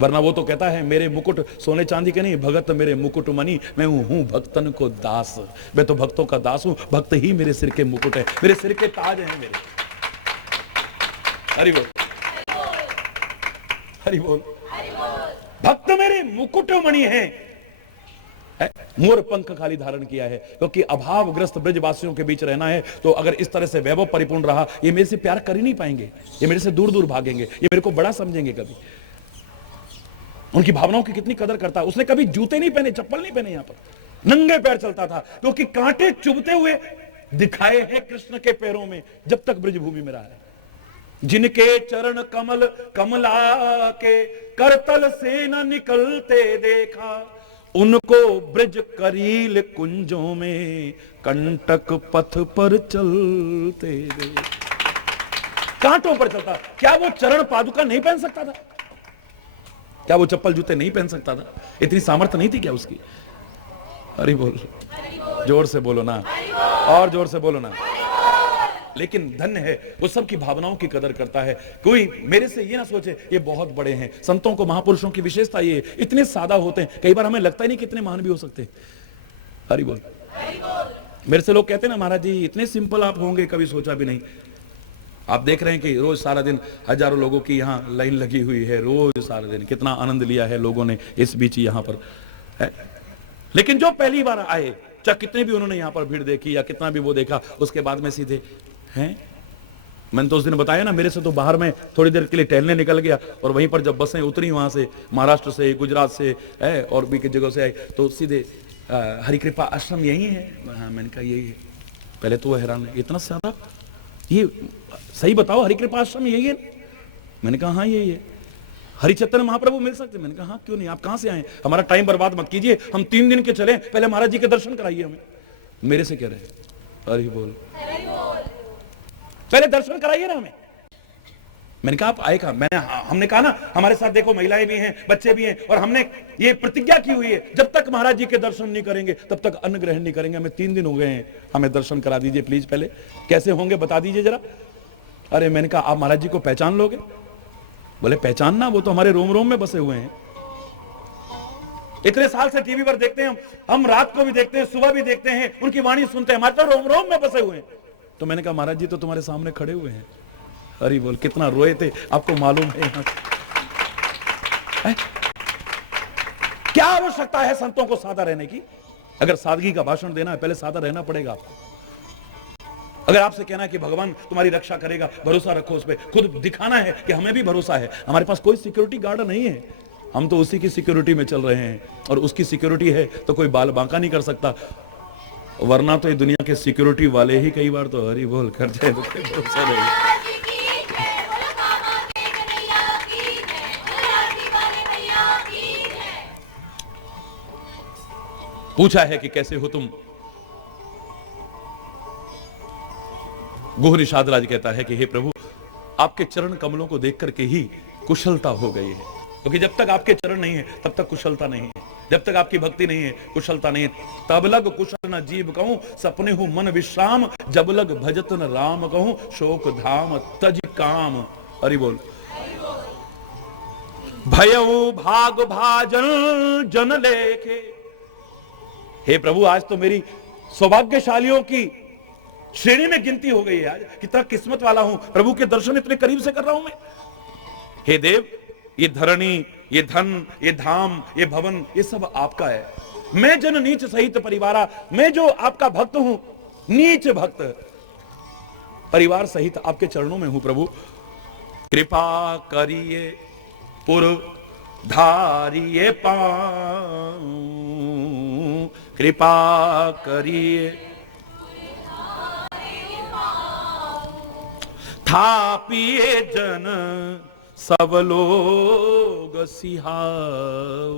वरना वो तो कहता है मेरे मुकुट सोने चांदी के नहीं, भगत मेरे मुकुट मनी, मैं हूं भक्तन को दास। मैं तो भक्तों का दास हूं, भक्त ही मेरे सिर के मुकुट है, मेरे सिर के ताज हैं मेरे। हरि बोल, हरि बोल। भक्त मेरे मुकुट मणि है। मोर पंख खाली धारण किया है, क्योंकि अभावग्रस्त ब्रजवासियों के बीच रहना है। तो अगर इस तरह से वैभव परिपूर्ण रहा, ये मेरे से प्यार कर ही नहीं पाएंगे, ये मेरे से दूर दूर भागेंगे, ये मेरे को बड़ा समझेंगे। कभी उनकी भावनाओं की कितनी कदर करता है। उसने कभी जूते नहीं पहने, चप्पल नहीं पहने, यहां पर नंगे पैर चलता था, क्योंकि कांटे चुभते हुए दिखाए हैं कृष्ण के पैरों में जब तक ब्रजभूमि में रहा है। जिनके चरण कमल कमला के करतल से न निकलते देखा, उनको ब्रज करील कुंजों में कंटक पथ पर चलते देख। कांटों पर चलता, क्या वो चरण पादुका नहीं पहन सकता था? क्या वो चप्पल जूते नहीं पहन सकता था? इतनी सामर्थ्य नहीं थी क्या उसकी? हरि बोल, जोर से बोलो ना, और जोर से बोलो ना। लेकिन धन्य है वो सबकी भावनाओं की कदर करता है। कोई मेरे से ये ना सोचे ये बहुत बड़े हैं। संतों को, महापुरुषों की विशेषता ये इतने सादा होते हैं, कई बार हमें लगता ही नहीं कितने महान भी हो सकते हैं। हरि बोल। मेरे से लोग कहते हैं ना, महाराज जी इतने सिंपल आप होंगे, कभी सोचा भी नहीं। आप देख रहे हैं कि रोज सारा दिन हजारों लोगों की यहाँ लाइन लगी हुई है, रोज सारा दिन कितना आनंद लिया है लोगों ने इस बीच यहाँ पर है। लेकिन जो पहली बार आए, चाहे कितने भी उन्होंने यहाँ पर भीड़ देखी या कितना भी वो देखा, उसके बाद में सीधे हैं। मैंने तो उस दिन बताया ना, मेरे से तो बाहर में थोड़ी देर के लिए टहलने निकल गया, और वहीं पर जब बसें उतरी वहां से, महाराष्ट्र से, गुजरात से है और भी की जगह से आई, तो सीधे हरिकृपा आश्रम यही है। हाँ, मैंने कहा यही है। पहले तो वो हैरान है, इतना ज्यादा, ये सही बताओ हरिकृपा आश्रम यही है? मैंने कहा हाँ यही है। हरिचैतन्य महाप्रभु मिल सकते? मैंने कहा हाँ क्यों नहीं, आप कहां से आए? हमारा टाइम बर्बाद मत कीजिए, हम 3 दिन के चले, पहले महाराज जी के दर्शन कराइए हमें। मेरे से कह रहे हैं हरि बोल, पहले दर्शन कराइए ना हमें। मैंने कहा आप आए कहा? हमने कहा ना हमारे साथ देखो महिलाएं भी हैं, बच्चे भी हैं, और हमने ये प्रतिज्ञा की हुई है जब तक महाराज जी के दर्शन नहीं करेंगे तब तक अन्न ग्रहण नहीं करेंगे। हमें 3 दिन हो गए हैं, हमें दर्शन करा दीजिए प्लीज। पहले कैसे होंगे बता दीजिए जरा। अरे मैंने कहा आप महाराज जी को पहचान लोगे? बोले पहचानना, वो तो हमारे रोम रोम में बसे हुए हैं। इतने साल से टीवी पर देखते हैं हम रात को भी देखते हैं, सुबह भी देखते हैं, उनकी वाणी सुनते हैं, हमारे तो रोम रोम में बसे हुए हैं। तो मैंने कहा महाराज जी तो तुम्हारे सामने खड़े हुए हैं। हरि बोल, कितना रोए थे आपको मालूम है? क्या आवश्यकता है संतों को सादा रहने की? अगर सादगी का भाषण देना है, पहले सादा रहना पड़ेगा आपको। अगर आपसे कहना है कि भगवान तुम्हारी रक्षा करेगा, भरोसा रखो उस पर, खुद दिखाना है कि हमें भी भरोसा है। हमारे पास कोई सिक्योरिटी गार्ड नहीं है, हम तो उसी की सिक्योरिटी में चल रहे हैं, और उसकी सिक्योरिटी है तो कोई बाल बांका नहीं कर सकता। वरना तो ये दुनिया के सिक्योरिटी वाले ही कई बार तो हरि बोल कर जाए तो कोई भरोसा नहीं। पूछा है कि कैसे हो तुम? गुह निषाद राज कहता है कि हे प्रभु, आपके चरण कमलों को देख करके ही कुशलता हो गई है, क्योंकि जब तक आपके चरण नहीं है तब तक कुशलता नहीं है, जब तक आपकी भक्ति नहीं है कुशलता नहीं है। तब लग कुशल न जीव कहूं, सपने हूं मन विश्राम, जब लग भजत न राम कहूं, शोक धाम तज काम। हरि बोल। भयऊ भाग भाजन जन लेखे। हे प्रभु, आज तो मेरी सौभाग्यशालियों की श्रेणी में गिनती हो गई है। आज कितना किस्मत वाला हूं, प्रभु के दर्शन इतने करीब से कर रहा हूं मैं। हे देव, ये धरणी, ये धन, ये धाम, ये भवन, ये सब आपका है। मैं जन नीच सहित परिवारा, मैं जो आपका भक्त हूं, नीच भक्त परिवार सहित आपके चरणों में हूं प्रभु। कृपा करिए पुर धारिये पाऊं, कृपा करिए थापिए जन सब लोग सिहाओ।